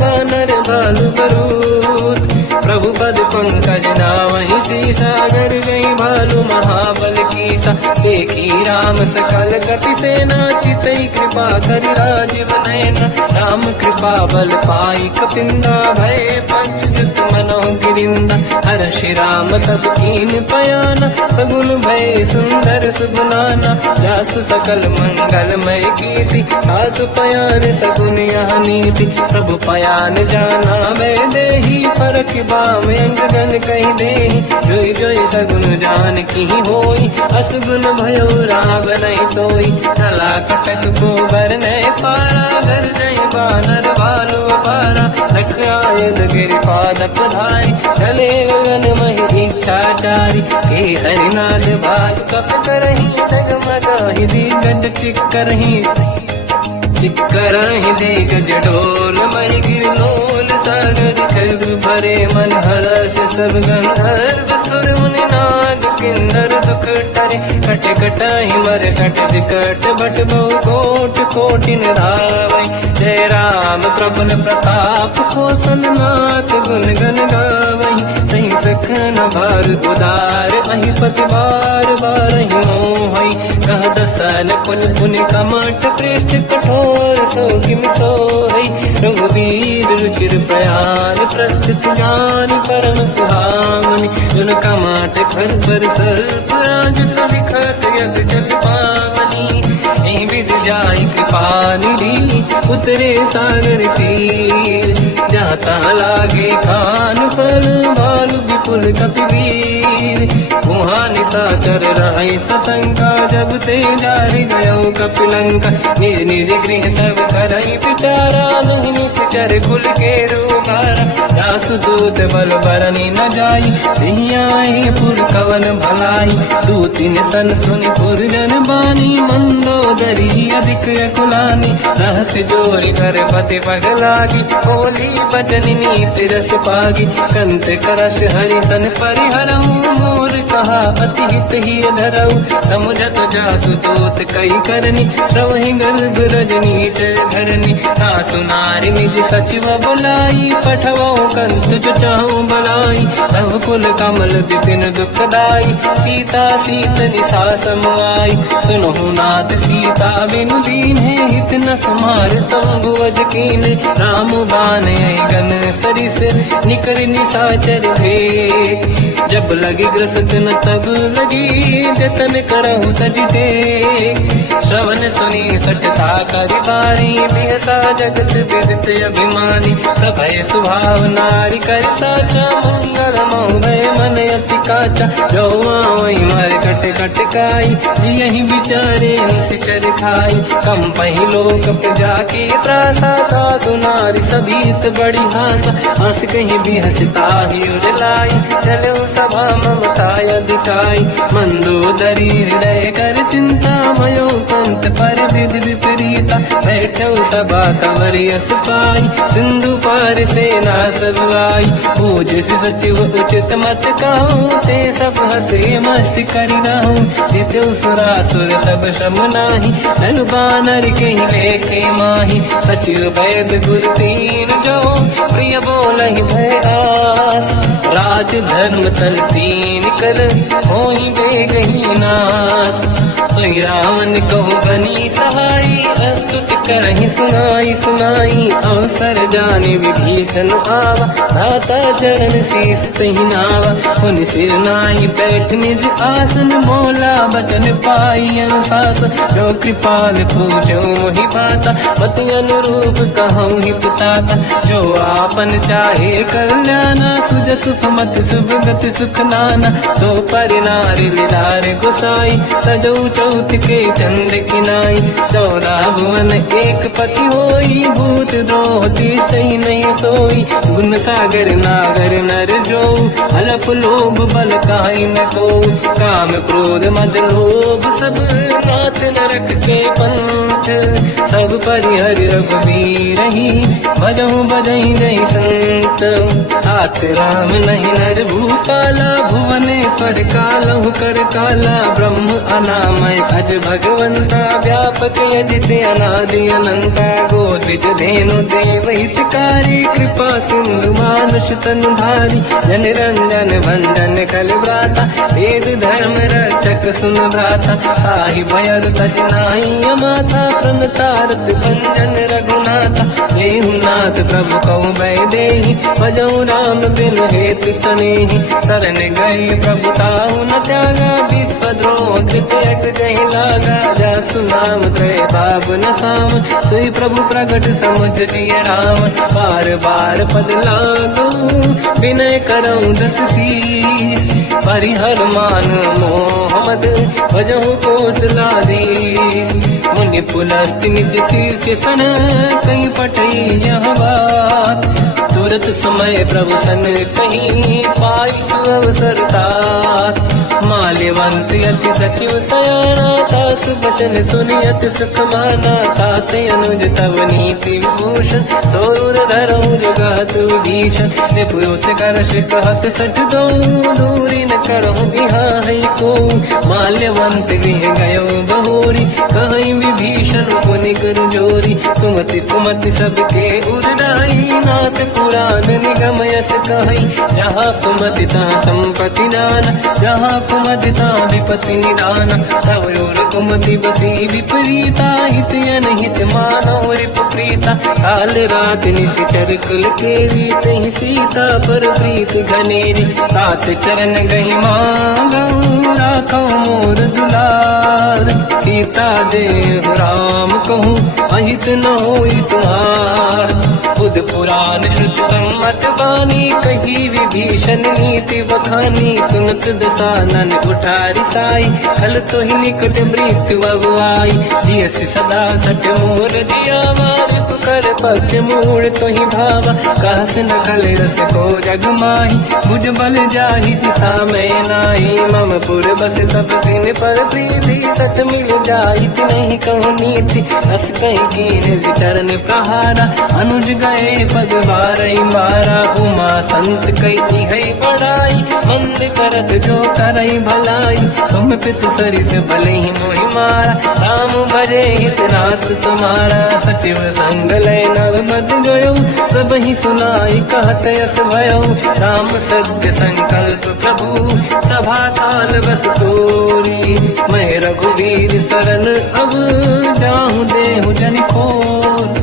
बानर भालु बरूद प्रभु पद पंकज नामहि सीसा गर गई भालू महाबल कीसा देखी राम सकल कपि सेना चितई कृपा करि राजीव नयना राम कृपा बल पाई कपिंदा भय पंचजुत मनो गिरिंदा हर्षि राम तब कीन पयाना सगुन भय सुंदर सुगुनाना जासु सकल मंगलमय कीर्ति आसु पयान सगुन यह नीति प्रभु पयान जाना मैं देही फरक बाम अंगन कही देही जोई जोई सगुन जान की होई असगुन भयो राव नहीं सोई चला कटक को बर नहीं पारा घर नहीं बानर भालू पारा लख आयल गिर पाद पधाई चले गगन मही निशाचारी के हरिनाथ भाग कप करही डगमगाहि दिग्गज चिक्करहि दिग्गज डोल मणि गिरलोल सागर खग भरे मन हर्ष सब गंधर्व सुर मुनि नाग किन्नर दुख टरे कट कटाहि मर कट विकट बट बहु कोट कोटि निधावै जय राम प्रबल प्रताप कोसल नाथ गुण गण गावै तहि सखन भार उदार अहि पति बार बारहि मोहै कह दसन पुन पुनि कमठ पृष्ठ कठोर सो किम सोहै रघुवीर रुचिर प्रयाण प्रस्तुत ज्ञान परम सुहामनि जुन कमठ खर पर सर्प राज सविखत यग जग पावनी विध जाय कृपा निधि उतरे सागर तीर जाता लागे खान फल भालु विपुल कपिवीर वहाँ निशाचर राय सशंका जब ते जारि गयो कपिलंका निज निज गृह सब करई पिटारा नहीं निश्चर कुल के रूपारा जासु दूत बल बरनी न जाई दिहियाहि पुर कवन भलाई दूतिन सन सुनि पुर जन बानी मंदोदरी अधिक कुलानी रहस्य जोरी कर पति पगलागी होली बचन नीति रस पागी कंत करश हरि सन परिहरऊ मोर कहा अति हित ही धरऊ समुझत जासु दूत कई करनी श्रवहि गर्भ रजनी धरनी सासु नारी निज सचिव बुलाई पठवो कंत जो चाहू बलाई तब कुल कमल विपिन दुखदाई सीता सीत निशा समाई सुनहु नाथ सीता बिनु दीन है हित न समार संगुवज कीन राम बान गन सरिस निकर निशाचर भेट जब लगी ग्रसत न तब लगी जतन करहु सजटे श्रवण सुनी सटता करि बारी बिहसा जगत विदित अभिमानी सभय स्वभाव नारी कर साचा मंगल मोहय मन अति काचा जो आवई मर कट कट काई जियहि विचारे निश्चर खाई कम पही लोक प्रजा की त्रासा था सुनारी सभीत बड़ी हासा हंस कहीं भी हंसता ही उड़लाई चलो सभा ममताय दिखाई मंदोदरी हृदय कर चिंता भयो कंत पर विधि विपरीता बैठो सभा कंवर यस पाई सिंधु पार सेना सब आई पूज सचिव उचित मत कहूँ ते सब हसे मस्त करि रहूं जित्यो सुरासुर तब शम नाही धनु बानर के लेखे माही सचिव वैद गुरु तीन जो प्रिय बोलहि भय आस राज धर्म तल तीन कर होई बेगही नास सोई रावण कहु बनी सहाई अस्तुत करहि सुनाई सुनाई अवसर जाने विभीषण आवा धाता चरण शीस तहि नावा पुन सिर नाई बैठ निज आसन मोला बचन पाई अनुशासन जो कृपाल पूजो मोहि पाता पति अनुरूप कहूँ ही पुताता जो आपन चाहे कल्याणा सुजस सुमति सुभगति सुख नाना तो परिनारी लीलार गुसाई तजो चौथ के चंद किनाई 14 भुवन एक पति होई भूत द्रोह तिष्ठई नहीं सोई गुण सागर नागर नर जो हलप लोभ बल काई न को काम क्रोध मद लोभ सब नाथ नरक के पंथ सब परिहरि रघुवीर ही भजहु बजहि नहीं संत हाथ राम नहीं नर भूपाला भुवनेश्वर कालहु कर काला ब्रह्म अनामय अज भगवंता व्यापक यजित अनादि अनंता गोद्विज धेनु देव हितकारी कृपा सिंधु मानुष तनु धारी जन रंजन भंजन कल व्राता वेद धर्म रक्षक सुन भ्राता ताहि भयर तज नाहि माथा प्रणतारत भंजन रघुनाथा लेहुनाथ प्रभु कहु बै देहि भजहु राम बिन हेतु सनेहि शरण गए प्रभु ताहु न त्यागा विश्वद्रोह कृत्यक जहि लागा जासु नाम त्रैताप न साम सोई प्रभु प्रगट समुझ जिय राम बार बार पद लागू विनय करऊँ दस सी परिहरमान मोहम्मद भजहु कोसलाधीश मुनि पुलस्ति निज शीर्ष सन कहीं पटई यह बात तुरत समय प्रभु सन कहीं पाई सुअवसर तात माल्यवंत अति सचिव सयाना तास बचन सुनियत सुख माना ताते अनुज तव नीति विभूषण सोरुर धरऊ जगत विभीषण निपुत कर कहत सठ दो दूरी न करहु बिहा है को माल्यवंत गृह गयो बहोरी कहीं विभीषण पुनि कर जोरी सुमति कुमति सबके उदाई नाथ पुराण निगम यस कहीं जहाँ सुमति तहाँ संपत्ति नाना जहाँ कुमति तहाँ विपत्ति निदाना तव और कुमति बसी विपरीता हित अनहित मानव रिपुप्रीता काल रात निशिचर कुल केरी तहि सीता पर प्रीत घनेरी तात चरण गई मांगऊ राखो मोर दुलार सीता देव राम कहूँ अहित न होई तुम्हार बुध पुराण श्रुत सम्मत बानी कही विभीषण नीति बखानी सुनत दसानन उठारी साई खल तो ही निकट मृत्यु अब आई जियस सदा सट मोर दिया मार कर पक्ष मूड़ तो ही भावा कहस न खल रस को जग माही बुझ बल जाहि जिता मैं नाही मम पुर बस तब सिन पर प्रीति सत मिल जाई नहीं कहूँ नीति अस कहीं कीन विचरण प्रहारा अनुज गए पद बारई मारा उमा संत कई है बड़ाई मंद करत जो करई भलाई तुम पित सरिस भले ही मोहि मारा राम भजे हितनाथ तुम्हारा सचिव संग लय नव मत गयो सब ही सुनाई कहत यस भयो राम सत्य संकल्प प्रभु सभा काल बस तोरी मैं रघुवीर शरण अब जाहु देहु जन खोर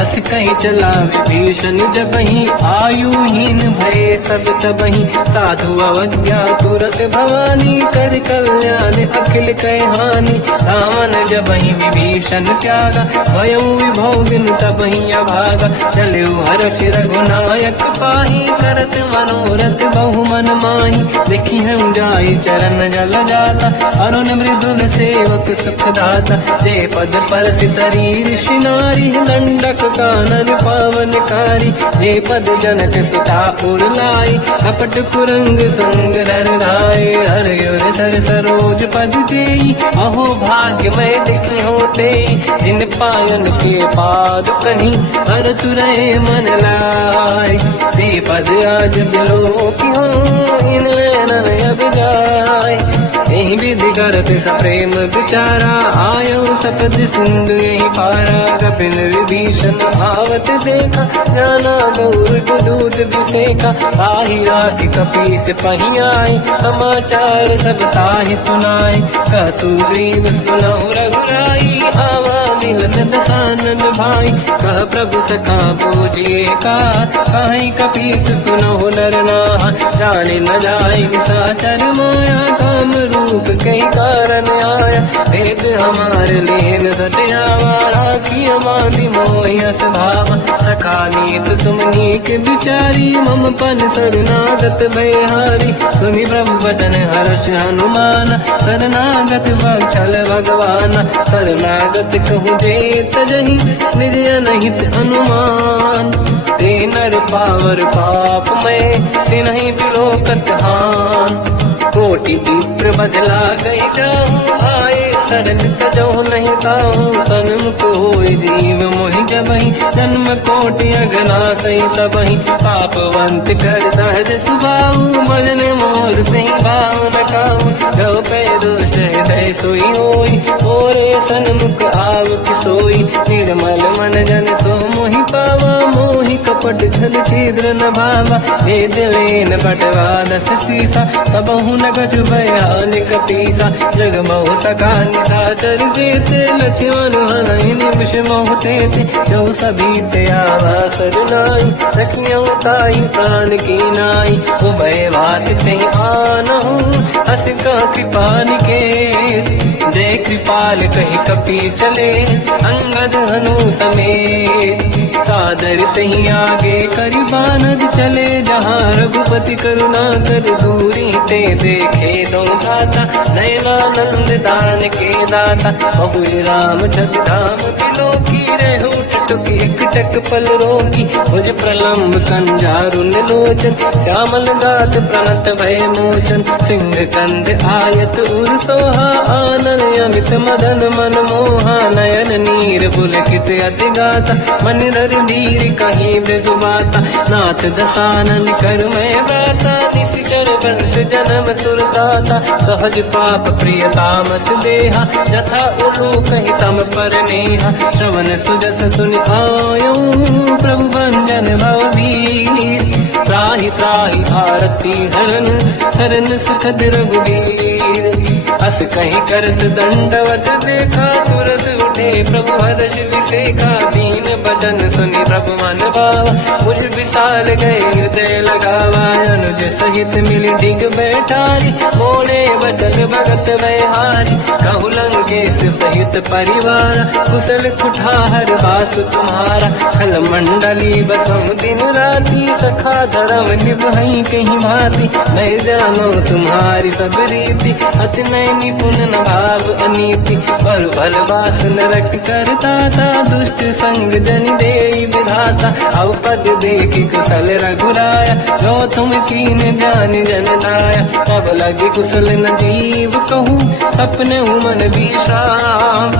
अस कहीं चला विभीषण जबहि आयुहीन भय सब तबहि साधु अवज्ञा तुरत भवानी कर कल्याण अखिल कहानी रावण जबहि विभीषण त्यागा भयउ विभव बिन तबहि अभागा चलु हर्ष रघुनायक पाही करत मनोरथ बहु मन माही देखी हम जाई चरण जल जाता अरुण मृदुल सेवक सुख दाता दे पद पर सितरी ऋषि नारी दंडक कानन पावनकारी जे पद जनक सुता उड़लाई कपट कुरंग संग धर धाय हर गिर सर सरोज पद जेई अहो भाग्य मैं देखी होते जिन पायन के पाद कहीं हर तुरहे मन लाई दे पद आज बिलो की हो इन नैनन अब जाय यही विधि करत सप्रेम विचारा आयो सपद सिंधु यही पारा कपिल विभीषण आवत देखा जाना गौर दूध विसेका आही राखी कपी से पही आई समाचार सब ताहि सुनाई कसुग्रीव सुनहु रघुराई आवा मिलन दसानन भाई कह प्रभु सखा पूजिए का कहीं कपीस सुनहु नर नाहा जाने न जाय साचर माया काम रूप कई कारण आया भेद हमारे लेन सटियावा राखी हमारी मोहस भावा सखा नीत तुम नीक बिचारी मम पन शरणागत भयहारी सुनि प्रभु वचन हर्ष हनुमान शरणागत बक्षल भगवान शरणागत कहूँ जेत जही निज अनहित अनुमान ते नर पावर पाप में ते नहीं बिलोकत हान कोटि विप्र बदला गई जाऊं आए शरण तजो नहीं ताऊं सन्मुख होय जीव मोहि जबहि जन्म कोटि अगना सही तबहि पापवंत कर सहज सुभाऊ भजन मोर सही भाव न काऊ जो पे दुष्ट हृदय सोई होई मोरे सन्मुख आव किसोई निर्मल मन जन सो मोहि पावा मोहि कपट छल छिद्र न भावा हे दिलेन बटवा दस सीसा सबहु न गजु भयान कपीसा जग बहु सका निशाचर जेते लक्ष्मण हनहि निमिष मोह तेते जो सभी त्यावा सरनाई रखियो ताई प्राण की नाई उभय बात ते आनहु हस का कृपान के जय कृपाल कहीं कपी चले अंगद हनु समेत सादर तहीं आगे करी बानर चले जहाँ रघुपति करुणा कर दूरी ते देखे दो घाता नयनानंद दान के दाता बहुज राम छवि धाम दिलो की रेहू टुक एक टक पल रोकी भुज प्रलम्ब कंजारुन लोचन श्यामल गात प्रणत भय मोचन सिंह कंद आयत उर सोहा आनन अमित मदन मन मोहा नयन नीर पुलकित अति गाता मन नर नीर कहीं मृदुबाता नाथ दसानन कर मैं व्राता निशिचर वंश जन्म सुरदाता सहज पाप प्रिय तामस देहा यथा उलू कहीं तम पर नेहा श्रवण सुजस सुन आयो प्रभु भंजन भववीर त्राहि त्राहि आरती हरन शरण सुखद रघुवीर अस कहीं करत दंडवत देखा तुरत उठे प्रभु हर्ष विसेखा दीन भजन सुनि प्रभु मन भावा मुझ विशाल गए हृदय लगावा अनुज सहित मिली डिग बैठारी बोले बचन भगत वैहारी कहु लंकेश सहित परिवार कुशल कुठार वास तुम्हारा खल मंडली बसम दिन राती सखा धर्म निभई कहीं भांति मैं जानो तुम्हारी सब रीति अति नय निपुण न भाव अनीति पर भल बास नरक करता था दुष्ट संग जन दे विधाता अव पद देखि कुशल रघुराया जो तुम कीन जान जन दाया तब लगे कुशल न जीव कहूँ सपने मन विश्राम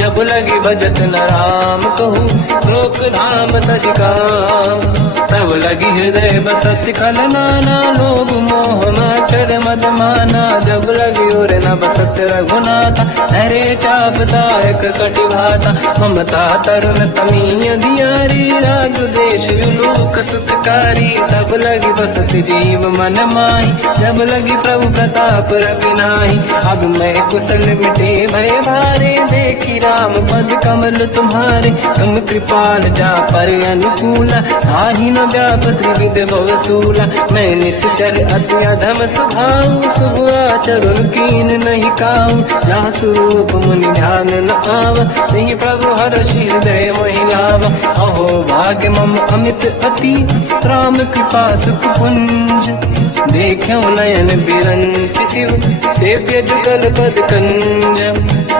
जब लगे भजत न राम कहूँ लोक धाम तज काम तब लगी हृदय बसत खल नाना लोभ मोह मकर मद माना जब लगी और न बसत रघुनाथ हरे चाप सायक कटि भाता ममता तरुण तमीय दियारी राग देश विलोक सुतकारी तब लगी बसत जीव मन माही जब लगी प्रभु प्रताप रविनाही अब मैं कुशल मिटे भय भारे देखी राम पद कमल तुम्हारे तुम कृपाल जा पर अनुकूल आही न व्याप त्रिविध भवसूला मैं निश्चर अति अधम स्वभाव शुभ आचरण कीन नहीं काऊ जहाँ स्वरूप मुनि ध्यान न आव नहीं प्रभु हर्षि हृदय महिलाव अहो भाग्य मम अमित अति राम कृपा सुख पुंज देखो नयन बिरंच शिव सेव्य जुगल पद कंज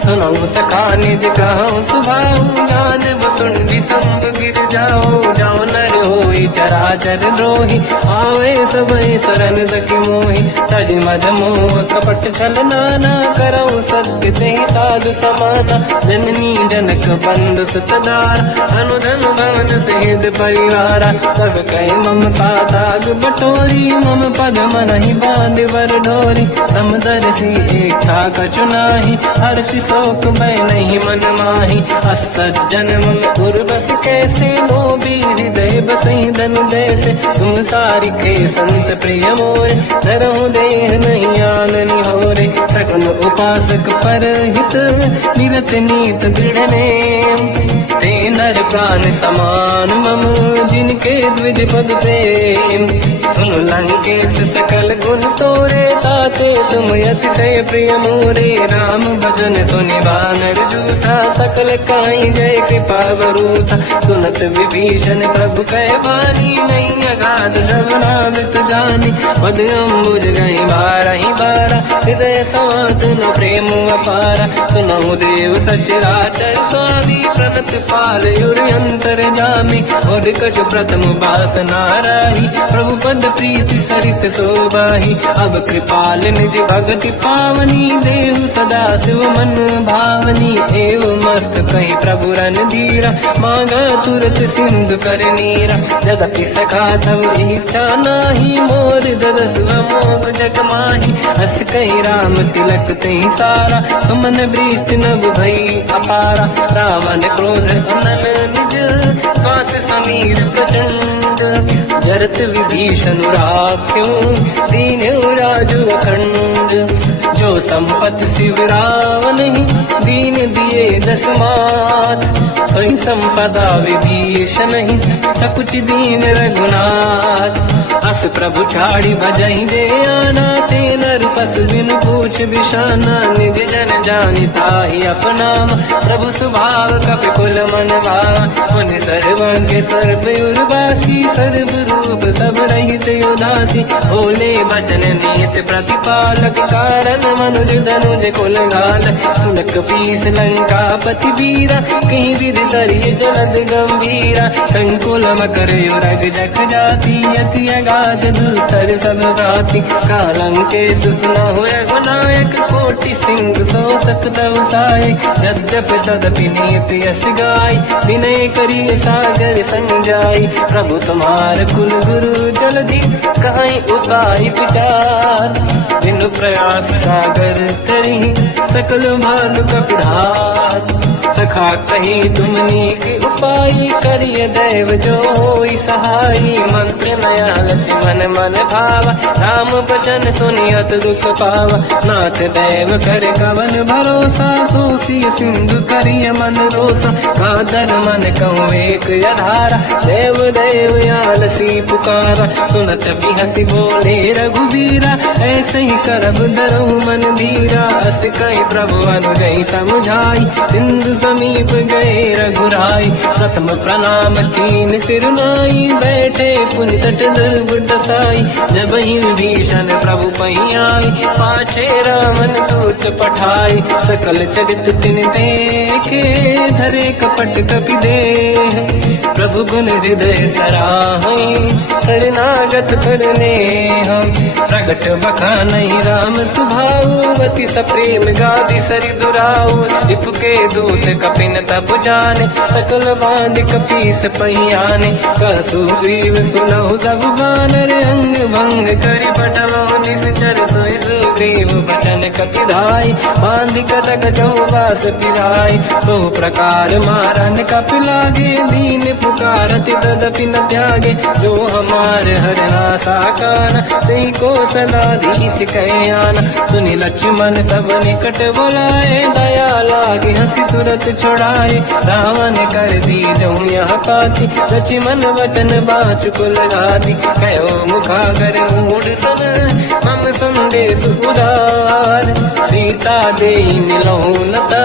सुनो सखा निज कहूँ सुभाऊ गान सुंडी संग गिर जाओ जाओ नर होई चराचर द्रोही आवे सबई शरण सखी मोहि तज मद मोह कपट छल नाना करऊ सत्य ते साधु समाता जननी जनक बंधु सुतदार अनुधन भवन सहित परिवारा सब कहे ममता दाग बटोरी मम पद मन ही बांध वर डोरी समदर्शी इच्छा कछु नाही हर्षि शोक भय नहीं मन माही असज्जन मम उर्वश कैसे लोभी हृदय बसई धन जैसे तुम सारिखे संत प्रिय मोरे नरहु देह नहीं आननि होरे सकल उपासक पर हित निरत नीत दृढ़ नेम ते नर प्राण समान मम जिनके द्विज पद प्रेम सुन लंकेश सकल गुण तोरे ताते तुम अतिशय प्रिय मोरे राम भजन सुनि बानर जूथा सकल काई जय कृपा वरूथा सुनत विभीषण प्रभु कह बानी नहीं अगाध श्रवणामृत जानी पद अम्बुज गई बारहि बारा हृदय समात न प्रेम अपारा सुनहु देव सचराचर स्वामी प्रणत पाल युरि अंतर जामी और कछ प्रथम बास नाराही प्रभु पद प्रीति सरित शोभाही अब कृपाल निज भगति पावनी देहु सदा शिव मन भावनी एव मस्त कही प्रभु रन धीरा मांगा तुरत सिंधु कर नीरा जगति सखा तब इच्छा नाही मोर दरस मोग जग माही हस कही राम तिलक तही सारा सुमन वृष्टि नभ भई अपारा रावण क्रोध अनल निज श्वास समीर प्रचंड जरत विभीषण राख्यो दीन्यो राजु अखंड जो संपत शिव रावण दीन दिए दस मात सोई संपदा विभीषण सकुच दीन रघुनाथ दास प्रभु छाड़ी भजहि दे आना, ते नर पशु बिनु पूछ बिशाना, निज जन जानि ताहि अपनाम, प्रभु स्वभाव कपि कुल मन भावा, मुनि सर्वज्ञ सर्व उर्वासी, सर्व रूप सब रहित उदासी, बोले बचन नीत प्रतिपालक, कारण मनुज धनुज कुल घाल, सुनक पीस लंका पति वीरा, कहीं विधि तरिय जलद गंभीरा, संकुल मकर युरग जख जाति, अति अगाध दुस्तर सब भाति, कालंके सुसना हुए गुनायक, कोटि सिंह सो सकतव साय, यद्यपि तदपि नीत यश गाय, विनय करिय सागर संजाई, प्रभु तुम्हार कुल गुरु जलधि, कहीं उपाय विचार, बिनु प्रयास सागर तरी, सकल भानु कपिधार, सखा कही तुमनी के उपाय, करिय दैव जो होई सहाई, मंत्र नया लक्ष्मण मन भावा, राम बचन सुनियत दुख पावा, नाथ दैव कर कवन भरोसा, सोसी सिंधु करिय मन रोसा, कादर मन कहूँ एक अधारा, देव देव आलसी पुकारा, सुनत भी हसी बोले रघुबीरा, ऐसे ही करब दरहु मन धीरा, अस कहीं प्रभु अनुगई समझाई, सिंधु समीप गए रघुराई, प्रथम प्रणाम कीन सिर नाई, बैठे पुनि तट दुर्ग साई, जब ही विभीषण प्रभु पही आई, पाछे रामन दूत पठाई, सकल चरित तिन देखे, धरे कपट कपि देह, प्रभु गुण हृदय सराहई, शरणागत करने हम, प्रगट बखानहि राम सुभाऊ, अति सप्रेम गादि सरि दुराऊ, रिपुके दूत कपिन तपु जाने, सकल बांध कपीस पहियाने, कहसु ग्रीव सुनहु सब बानर, अंग भंग करि पटलहु निश्चर, सोई सुग्रीव बचन कपि धाई, बांध कटक चौबास पिराई, तो प्रकार मारन कपि लागे, दीन पुकारत तदपि न त्यागे, जो हमार हरना साकार, तेई को सलाधीश कहे आना, सुनि लक्ष्मण सब निकट बुलाए, दया लागे हंसी तुरत छुड़ाए, रावण कर दी जो यह पाती, लक्ष्मण वचन बाच कुल घाती, कहो मुखागर मूढ़ सन, मम संदेश उदार, सीता दे मिलहु नता,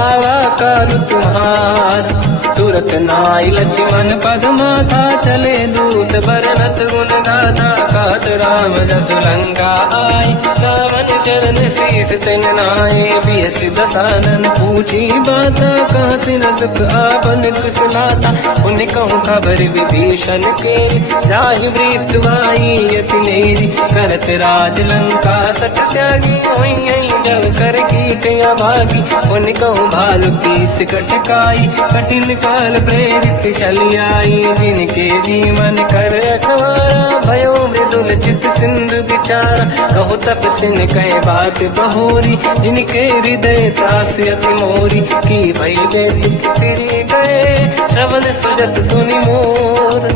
आवा कर तुम्हार, तुरत नाई लक्ष्मण पद माथा, चले दूत बरनत गुण गाथा, कहत राम जस लंका आय, रावण चरण शीस तिन नाय, बियस दसानन पूछी बाता, कहसिन सुख आपन कुशलाता, उन कहूँ खबर विभीषण के, जाहि वृत्त वाई यति नेरी, करत राज लंका सट त्यागी, होई जब कर कीट अभागी, उन कहूँ भालु कीस कटकाई, कठिन काल प्रेरित चली आई, जिनके जीवन कर रखवारा, भयो मृदुल चित सिंधु विचारा, कहु तपसिन कहे बात बहोरी, जिनके हृदय त्रास अति मोरी, की भई फिरी गए, श्रवण सुजस सुनि मोर,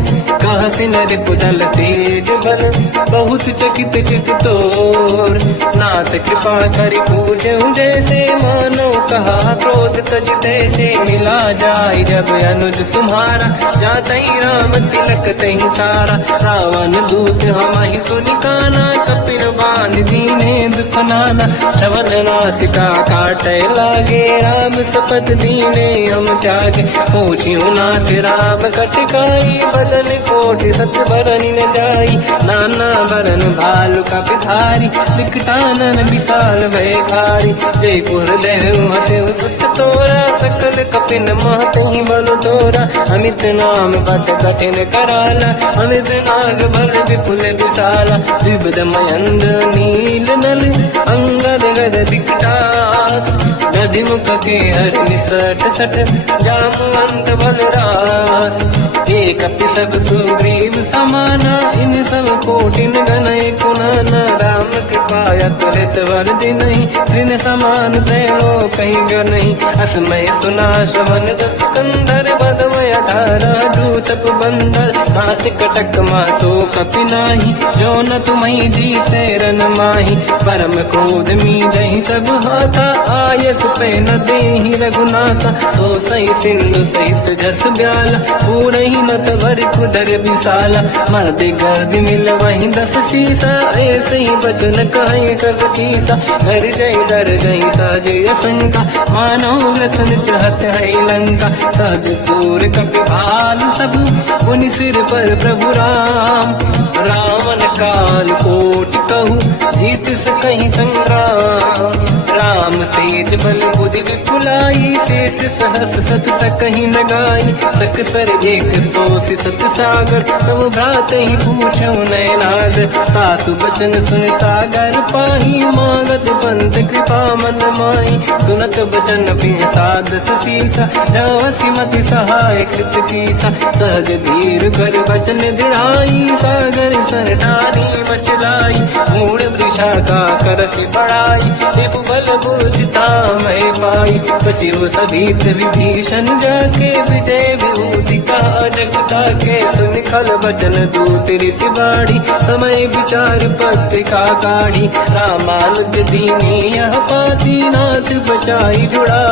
कहसिन रिपुदल तेज बल, बहुत चकित चित तोर, नाथ कृपा करि पूजहु जैसे, मानो कहा क्रोध तज तैसे, मिला जाय जब अनुज तुम्हारा, जातहि राम तिलक तहि सारा, रावण दूत हमहि सुनि काना, कपिन बांध दीने दुख नाना, श्रवण नासिका काटे लागे, राम सपत दीने हम त्यागे, पूछियो नाथ राम कटकाई, बदन कोटि सत बरन न जाई, नाना बरन भालु कपि धारी, विकटानन विशाल भय खारी, जयपुर देहु हतेउ सुत तोरा, सकल कपिन महतहि बल तोरा, अमित नाम बट कठिन कराला, अमित नाग बल विपुल विशाला, द्विविध मयंद्र नील नल, अंगद गद विकटास, गधि मुख के हर निसट सट, जामवंत बलरास, एक कपि सब सुग्रीव समाना, इन सब कोटिन गनय कुनाना, राम कृपा त्वरित वर दिनहि, दिन समान तैलो कहीं ग नहीं, असमय सुना श्रवण दस कंधर, बदमय धारा दूतप बंदर, हाथ कटक मासो कपि नाही, जो न तुम्हि जीते रन माही, परम क्रोध मी जही सब हाथा, आयस पे न देहि रघुनाथा। तो सही सिंधु सहित जस ब्याला, पूरे ही न तवर कुदर विशाला। मर्द गर्द मिल वही 10 सीसा, ऐसे ही बचन कहीं सब कीसा। घर जय दर जय साजे असंका, मानो लसन चाहत है लंका। सहज सूर कपि भाल सब, पुनि सिर पर प्रभु राम। रावण काल कोटि कहूँ, जीत सकहीं संग्राम। राम तेज बल बुद्धि विपुलाई, शेष सहस सत सकहीं लगाई। सकसर एक सोसी सत सागर, तब भ्रात ही पूछो नयनाद। सासु बचन सुन सागर पाही, मांगत पंथ कृपा मन माही। सुनत बचन पिय साध सीसा, जावसी मति सहाय कृत कीसा। सहज धीर कर बचन दृढ़ाई, सागर सर डारी मचलाई। मूढ़ वृषा का करसि बढ़ाई, देव बल बुझता मैं पाई। सचिव सहित विभीषण जाके, विजय विभूति का जगता के। सुन खल बचन दूत ऋषि बाड़ी, समय विचार पत्रिका काढ़ी। रामानुज दीनी यह पाती, नाथ बचाई जुड़ा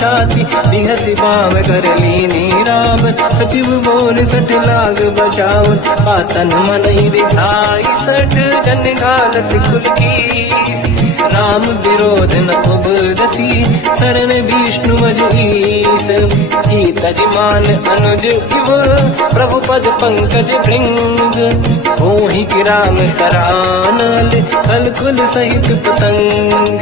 छाती। बिहसि बाम कर लीनी राम, सचिव बोल सठ लाग बचाव। पातन मन ही रिझाई सठ, जन घाल सिकुल कीस। राम विरोध न उबरसी, शरण विष्णु मजईस। तजमान अनुज इव, प्रभु पद पंकज भृंग। होहि कि राम सरानल, कलकुल सहित पतंग।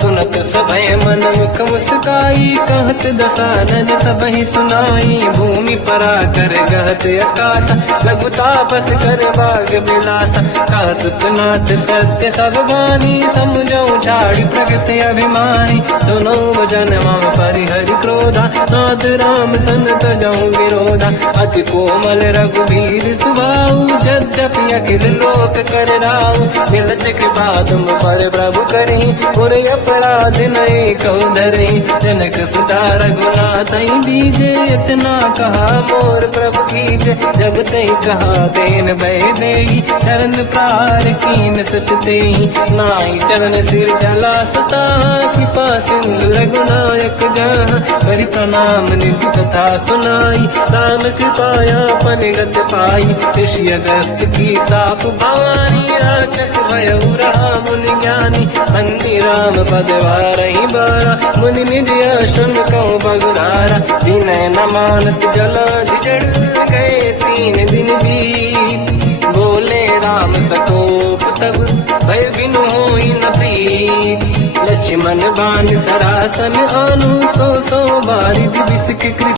सुनत सभय मन मुख मुस्काई, कहत दसानन सबहि सुनाई। भूमि परा कर गहत आकाशा, लघु तापस कर बाग बिलासा। कासुपनाथ सत्य सब बानी, समझौ झाड़ी प्रगट अभिमानी। दोनों वजन मम परिहरि क्रोधा, नाथ राम सन तजहु विरोधा। अति कोमल रघुवीर सुभाऊ, यद्यपि अखिल लोक कर राऊ। मिलत कृपा तुम पर प्रभु करहि, पुर अपराध नहीं कहु धरहि। जनक सुता रघुनाथ दीजे, इतना कहा मोर प्रभु कीजे। जब तई कहा देन भय देहि, चरण प्रार कीन सत तेहि। नाई चरण सिर चला सता, कृपा सिंधु रघुनायक जहाँ। करि प्रणाम निधि कथा सुनाई, राम कृपाया पनिगत पाई। ऋषि अगस्त की साप भवानी, राक्षस भयउ रहा मुनि ज्ञानी। बंदी राम पद वारहि बारा, मुनि निज आश्रम कहु बगुधारा। विनय न मानत जलाधि जड़, गए 3 दिन बीत। बोले राम सकोप तब, भय बिनु होई न प्रीत। लक्ष्मण बाण सरासन आनु, 100 बारिधि बिसक कृ